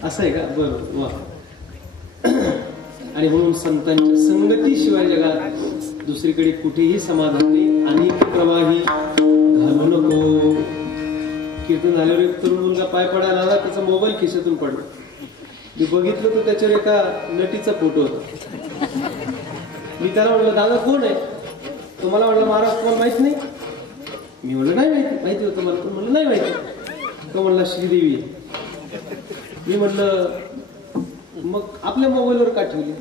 असं आहे का? बरोबर. वा. आणि म्हणून संतांच्या संगतीशिवाय जगात दुसरीकडे कुठेही समाधान नाही. अनेक प्रवाही घालू नको. कीर्तन झाल्यावर एक तरुण मुलगा पाय पडायला आला, त्याचा मोबाईल खिशातून पडला. मी बघितलं तर त्याच्यावर एका नटीचा फोटो होता. मी त्याला म्हणलं दादा कोण आहे? तो मला म्हणला महाराज तुम्हाला माहित नाही? मी म्हणलं नाही माहिती. माहिती होतं मला, पण म्हणलं नाही माहिती. तो म्हणला श्रीदेवी. मी म्हणलं मग आपल्या मोबाईलवर का ठेवली?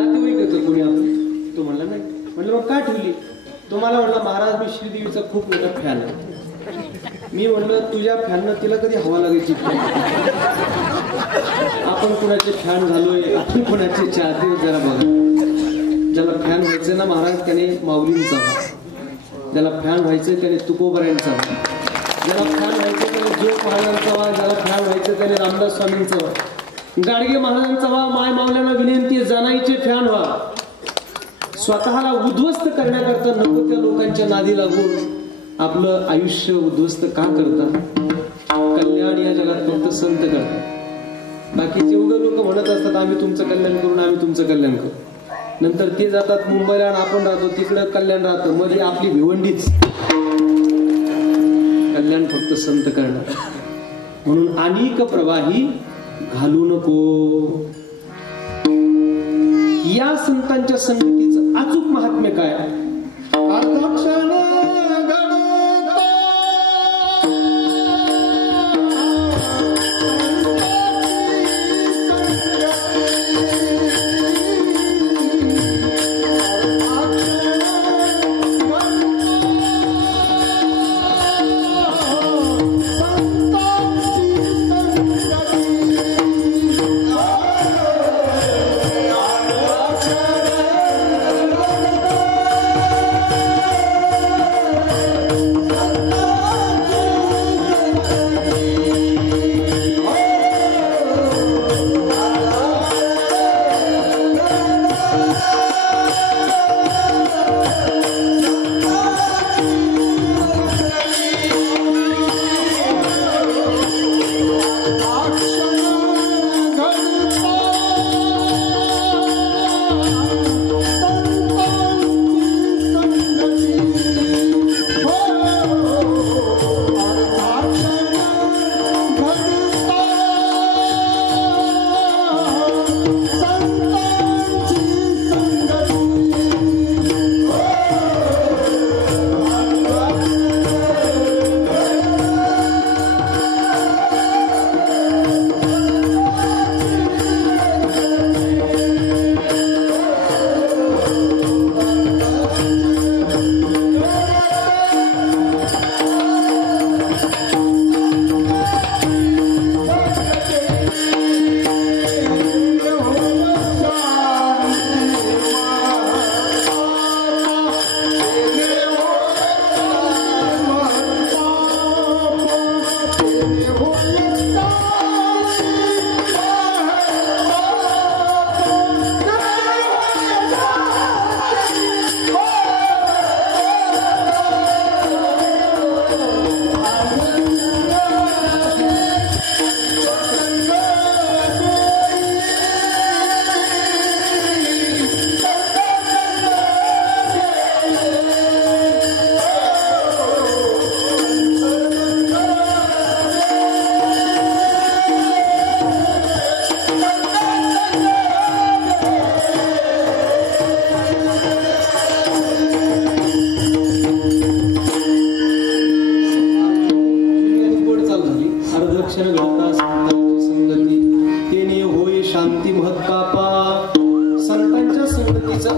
नातेवाईक येतो कोणी आपले. तो म्हणला नाही. म्हणलं मग का ठेवली? तुम्हाला म्हणला महाराज मी श्रीदेवीचा खूप मोठा फॅन आहे. मी म्हणलं तुझ्या फॅननं तिला कधी हवा लागायची? आपण कुणाचे फॅन झालोय, आपण कुणाचे चाहते जरा बघा. ज्याला फॅन व्हायचं ना महाराज त्याने माऊलींचा व्हा, ज्याला फॅन व्हायचं त्याने तुकोबरायांचा व्हा, ज्याला फॅन व्हायचं त्याने जोग महाराजांचा व्हा, ज्याला फॅन व्हायचं त्याने रामदास स्वामींचा व्हा, गाडगे महाराजांचा व्हा. माय मावल्यांना विनंती जाणाईचे फॅन व्हा. स्वतःला उद्ध्वस्त करण्याकरता नको त्या लोकांच्या नादी लागून आपलं आयुष्य उद्ध्वस्त का करतात? कल्याण या जगात फक्त संत करतात. बाकीचे उघड लोक म्हणत असतात आम्ही तुमचं कल्याण करून आम्ही तुमचं कल्याण करू. नंतर ते जातात मुंबईला आणि आपण राहतो तिकडं कल्याण राहतं. मध्ये आपली भिवंडीच. कल्याण फक्त संत करणार. म्हणून अनेक प्रवाही घालू नको. या संतांच्या संगतीचं अचूक महात्म्य काय? अर्धाक्षण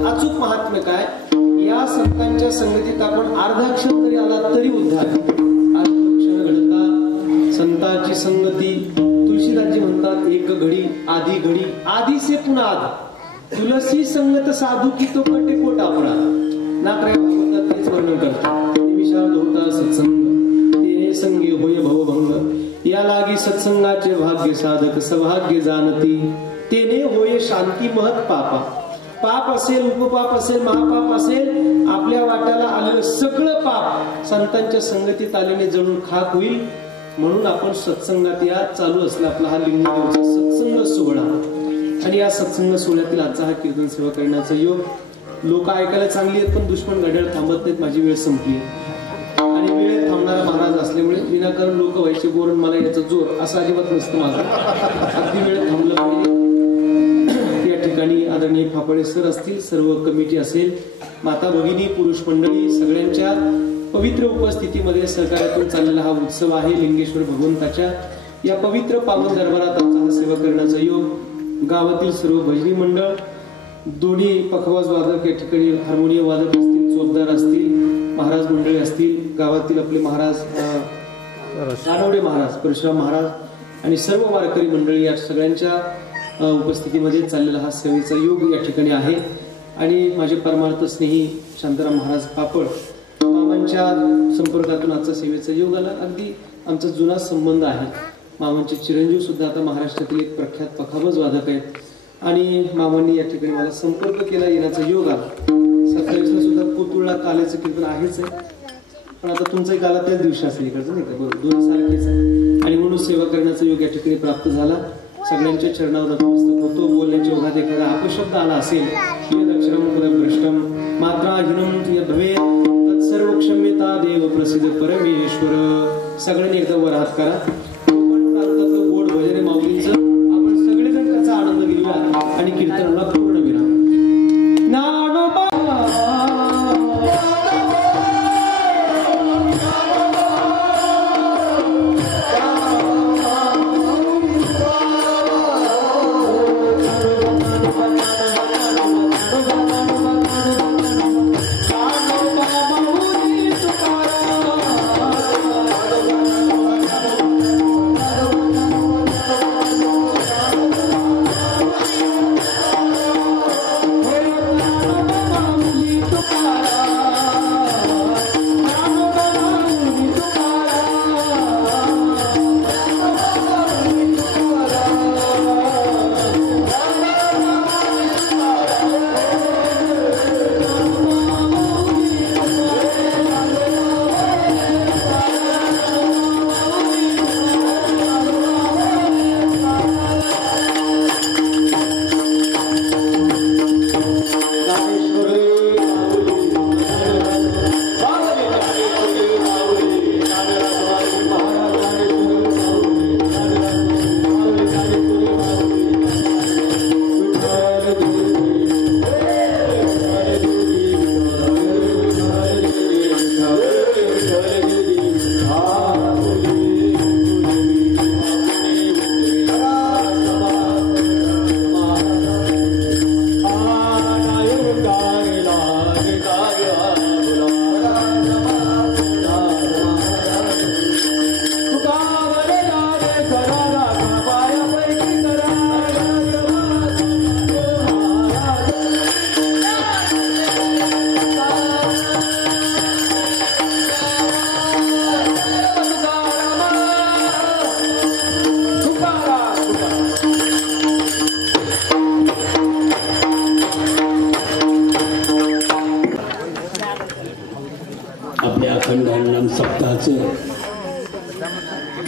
अचूक महात्म्य काय? या संतांच्या संगतीत आपण अर्धाक्षर जरी आला तरी उद्धार. अर्धाक्षर घडता संतांची संगती. तुळशीदासजी म्हणतात एक घडी आधी घडी आधी से पुन्हा आध तुलसी संगत साधू की तो कटे कोट आपला. नाकऱ्या भागवतात तेच वर्णन करतात. निमिषार्ध होता सत्संग ते संगी होय भवभंग या लागी सत्संगाचे भाग्य साधक सौभाग्य जाणती तेने होय शांती महत पापा. पाप असेल उपपाप असेल महापाप असेल आपल्या वाट्याला आलेलं सगळं पाप संतांच्या संगतीत आल्याने जळून खाक होईल. म्हणून आपण सत्संगात या चालू असला आपला हा लिंगदेवचा सत्संग सोहळा आणि या सत्संग सोहळ्यातील आजचा हा कीर्तन सेवा करण्याचा योग. लोक ऐकायला चांगली आहेत पण दुश्मन घड्याळ थांबत नाहीत. माझी वेळ संपली आणि वेळेत थांबणारा महाराज असल्यामुळे विनाकारण लोक व्हायचे बोरण मला याचा जोर असं अजिबात नसतं माझं. अगदी वेळेत थांबलं पाहिजे. ठिकाणी आदरणीय फापळे सर असतील, सर्व कमिटी असेल, माता भगिनी पुरुष मंडळी सगळ्यांच्या पवित्र उपस्थितीमध्ये सहकार्यातून चाललेला हा उत्सव आहे. लिंगेश्वर भगवंताच्या या पवित्र पावन दरबारात आमचा हा सेवा करण्याचा योग. गावातील सर्व भजनी मंडळ दोन्ही पखवाज वादक या ठिकाणी हार्मोनियम वादक असतील, चोपदार असतील, महाराज मंडळी असतील, गावातील आपले महाराज रानवडे महाराज, परशुराम महाराज आणि सर्व वारकरी मंडळी या सगळ्यांच्या उपस्थितीमध्ये चाललेला हा सेवेचा योग या ठिकाणी आहे. आणि माझे परमार्थ स्नेही शांताराम महाराज पापड मामांच्या संपर्कातून आजचा सेवेचा योग आला. अगदी आमचा जुना संबंध आहे. मामांचे चिरंजीव सुद्धा आता महाराष्ट्रातील एक प्रख्यात पखावज वादक आहेत आणि मामांनी या ठिकाणी मला संपर्क केला, येण्याचा योग आला. 27ला सुद्धा पुतुळला काल्याचं कीर्तन आहेच आहे, पण आता तुमचाही काला त्याच दिवशी असेल इकडचं, नाही का? बरोबर, 2 सारखेच आहे. आणि म्हणून सेवा करण्याचा योग या ठिकाणी प्राप्त झाला. सगळ्यांच्या चरणावर नतमस्तक होतो. बोलण्याच्या ओघात एखादा अपशब्द आला असेल, यदक्षरम पदभ्रष्टम मात्राहीनम यद्भवेत् तत्सर्व क्षम्यता देव प्रसिद्ध परमेश्वर. सगळ्यांनी एकदा वर हात करा. गोड भजने माऊलींचं आपण सगळेजण त्याचा आनंद घेऊया आणि कीर्तनाला पूर्ण विराम.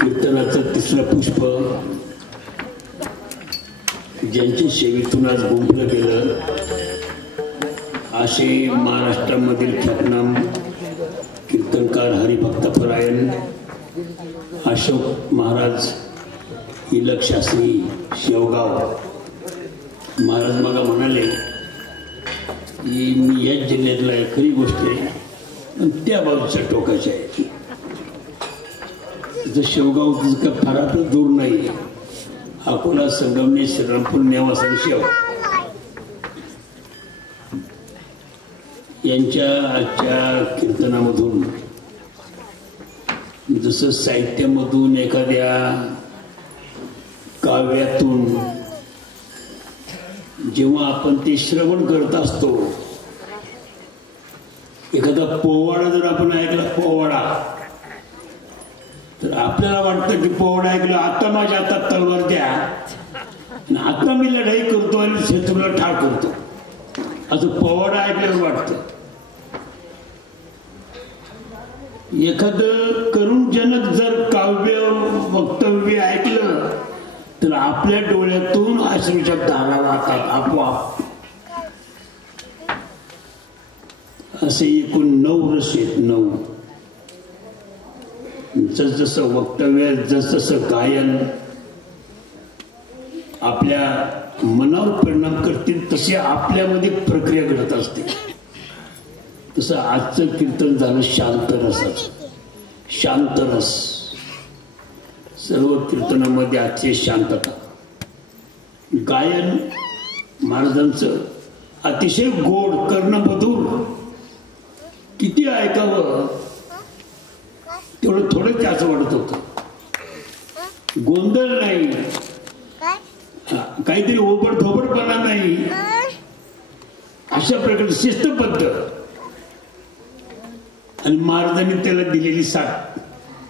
कीर्तनाचं 3रं पुष्प ज्यांची सेवेतून आज गुंफलं गेलं असे महाराष्ट्रामधील ख्यातनाम कीर्तनकार हरिभक्तपरायण अशोक महाराज हिलक शास्त्री शेवगाव महाराज मला म्हणाले की मी याच जिल्ह्यातला आहे, खरी गोष्ट आहे, त्या बाजूच्या टोकाच्या आहे. शेवगाव का फार दूर नाही. अकोला, संगमनेर, श्रीरामपूर, नेवासा आणि शेव यांच्या आजच्या कीर्तनामधून जसं साहित्यामधून एखाद्या काव्यातून जेव्हा आपण ते श्रवण करत असतो, एखादा पोवाडा जर आपण ऐकला, पोवाडा, तर आपल्याला वाटतं की पोवाडा ऐकलं, आता माझ्या हातात तलवार द्या आणि आता मी लढाई करतो आणि शत्रूला ठार करतो, असं पोवाडा ऐकल्यावर वाटतं. एखादं करुणजनक जर काव्य वक्तव्य ऐकलं तर आपल्या डोळ्यातून अश्रूच्या धारा वाहतात आपोआप. असे एकूण 9 रस आहेत. 9 जसजसं वक्तव्य, जसजसं गायन आपल्या मनावर परिणाम करतील तशी आपल्यामध्ये प्रक्रिया घडत असते. तसं आजचं कीर्तन झालं शांत रसाचं. शांत रस सर्व कीर्तनामध्ये आजची शांतता. गायन महाराजांचं अतिशय गोड, कर्णमधुर. किती ऐकावं तेवढं थोडं त्याच वाटत होतं. गोंधळ नाही, काहीतरी ओबडधोबडपणा नाही, अशा प्रकारची शिस्तबद्ध. आणि महाराजांनी त्याला दिलेली साथ,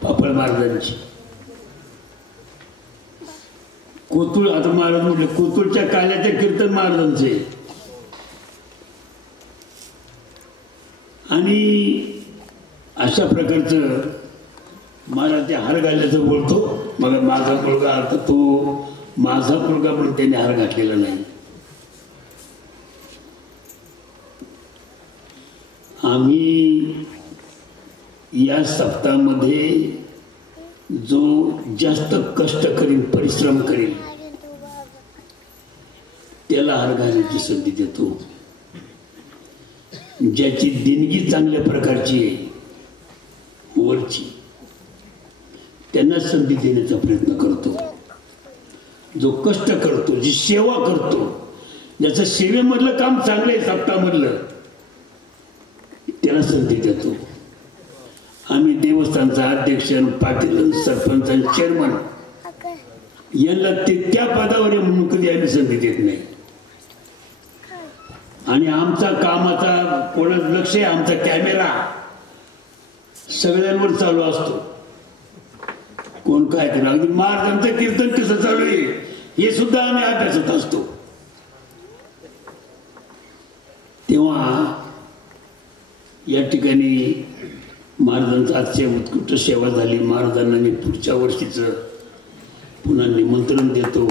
पापळ महाराजांची. कोतुळ, आता महाराज म्हटले कोतुळच्या काल्याचे कीर्तन महाराजांचे. आणि अशा प्रकारचं महाराज ते हार घालण्याचं बोलतो. मग माझा मुलगा, आता तो माझा मुलगा पण त्याने हार घातलेला नाही. आम्ही या सप्ताहामध्ये जो जास्त कष्ट करीन, परिश्रम करील, त्याला हार घालण्याची संधी देतो. ज्याची देणगी चांगल्या प्रकारची आहे वरची, त्यांना संधी देण्याचा प्रयत्न करतो. जो कष्ट करतो, जी सेवा करतो, ज्याचं सेवेमधलं काम चांगलं आहे सप्ताहामधलं, त्याला संधी देतो. आम्ही देवस्थानचा अध्यक्ष, पाटील, सरपंच, चेअरमन यांना ते त्या पदावर म्हणून कधी आम्ही संधी देत नाही. आणि आमचा कामाचा कोणाचं लक्ष आहे, आमचा कॅमेरा सगळ्यांवर चालू असतो. कोण काय करा, अगदी महाराजांचं कीर्तन कसं चालू आहे हे सुद्धा आम्ही अभ्यासत असतो. तेव्हा या ठिकाणी महाराजांचा आजच्या उत्कृष्ट सेवा झाली. महाराजांना मी पुढच्या वर्षीचं पुन्हा निमंत्रण देतो.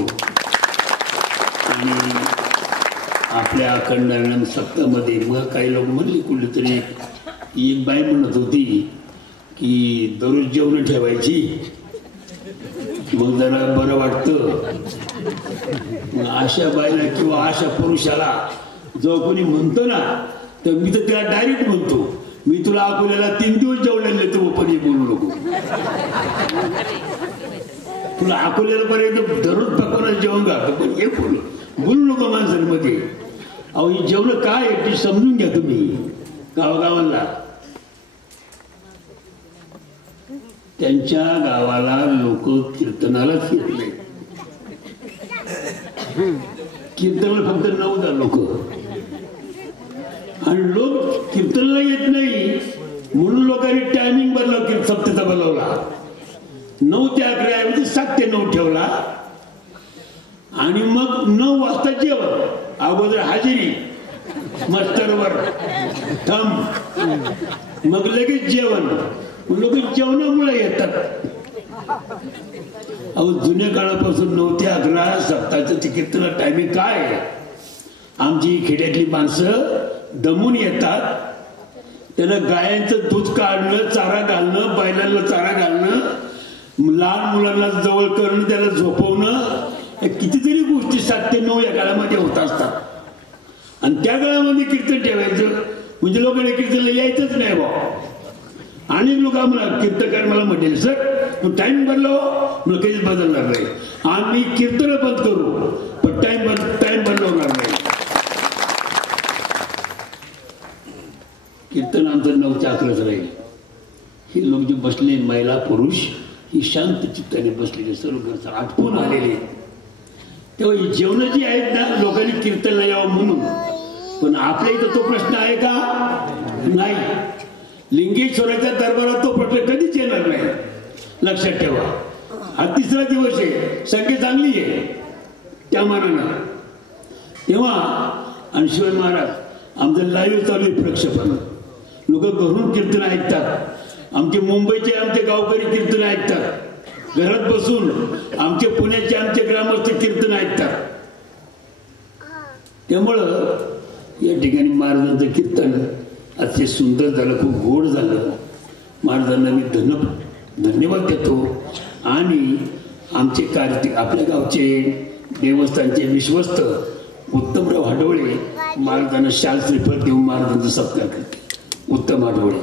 आणि आपल्या अखंड सप्ताहामध्ये मग काही लोक म्हणले, कुठेतरी एक बाई म्हणत होती की दररोज जेवण ठेवायची, मग जरा बरं वाटतं. मग अशा बाईला किंवा अशा पुरुषाला जो कोणी म्हणतो ना, तर मी तर त्याला डायरेक्ट म्हणतो, मी तुला अकोल्याला 3 दिवस जेवलेले, तू पण हे बोलू नको. तुला अकोल्याला पर्यंत दररोज पकवणार जेवण घालतो, पण हे बोलू नको माणसांमध्ये. अहो ही जेवण काय आहे ते समजून घ्या तुम्ही. गावागावांना, त्यांच्या गावाला लोक कीर्तनालाच येत नाही. कीर्तनाला फक्त 9 लोक, आणि लोक कीर्तनाला येत नाही म्हणून लोकांनी टायमिंग बदलाव, सप्तेचा बदलवला. 9 ते 11 ऐवजी 7 ते 9 ठेवला. आणि मग 9 वाजता जेवण, अगोदर हजेरी मस्तरवर थंब, मग लगेच जेवण. लोक जेवणामुळे येतात. अहो जुन्या काळापासून 9 ते 11 सप्ताहाचं कीर्तन टायमिंग काय. आमची खेड्यातली माणसं दमून येतात. त्यांना गायांचं दूध काढणं, चारा घालणं, बैलांना चारा घालणं, लहान मुलांना जवळ करणं, त्याला झोपवणं, कितीतरी गोष्टी 7 ते 9 या काळामध्ये होत असतात. आणि त्या काळामध्ये कीर्तन ठेवायचं म्हणजे लोकांना कीर्तनला यायचंच नाही बा. अनेक लोक आम्हाला कीर्तनकार मला म्हटले, सर तू टाइम बदलाव, मला काहीच बदलणार नाही. आम्ही कीर्तन बंद करू पण टाइम बदलवणार नाही. कीर्तन आमचं 9 ते 11 राहील. हे लोक जे बसले, महिला पुरुष, ही शांत चित्ताने बसलेले, सर्व घरचं आटपून आलेले. तेव्हा ही जेवण जी आहेत ना, लोकांनी कीर्तनला यावं म्हणून. पण आपल्या इथं तो प्रश्न आहे का? नाही. लिंगेश्वराच्या दरबारात तो प्रश्न कधीच येणार नाही, लक्षात ठेवा. हा 3रा दिवस आहे, संख्या चांगली आहे त्या मानानं. तेव्हा आणि शिवाय महाराज आमचं लाईव्ह चालू आहे प्रक्षेपण. लोक घरून कीर्तन ऐकतात. आमचे मुंबईचे आमचे गावकरी कीर्तन ऐकतात. घरात बसून आमचे पुण्याचे आमचे ग्रामस्थ कीर्तन ऐकतात. त्यामुळं या ठिकाणी महाराजांचं कीर्तन अतिशय सुंदर झालं, खूप गोड झालं. महाराजांना मी धन्यवाद देतो. आणि आमचे कार्य, आपल्या गावचे देवस्थानचे विश्वस्त उत्तमराव हाडवळे महाराजांना शाल श्रीफळ देऊन महाराजांचा सत्कार करते. उत्तम हाडवळे.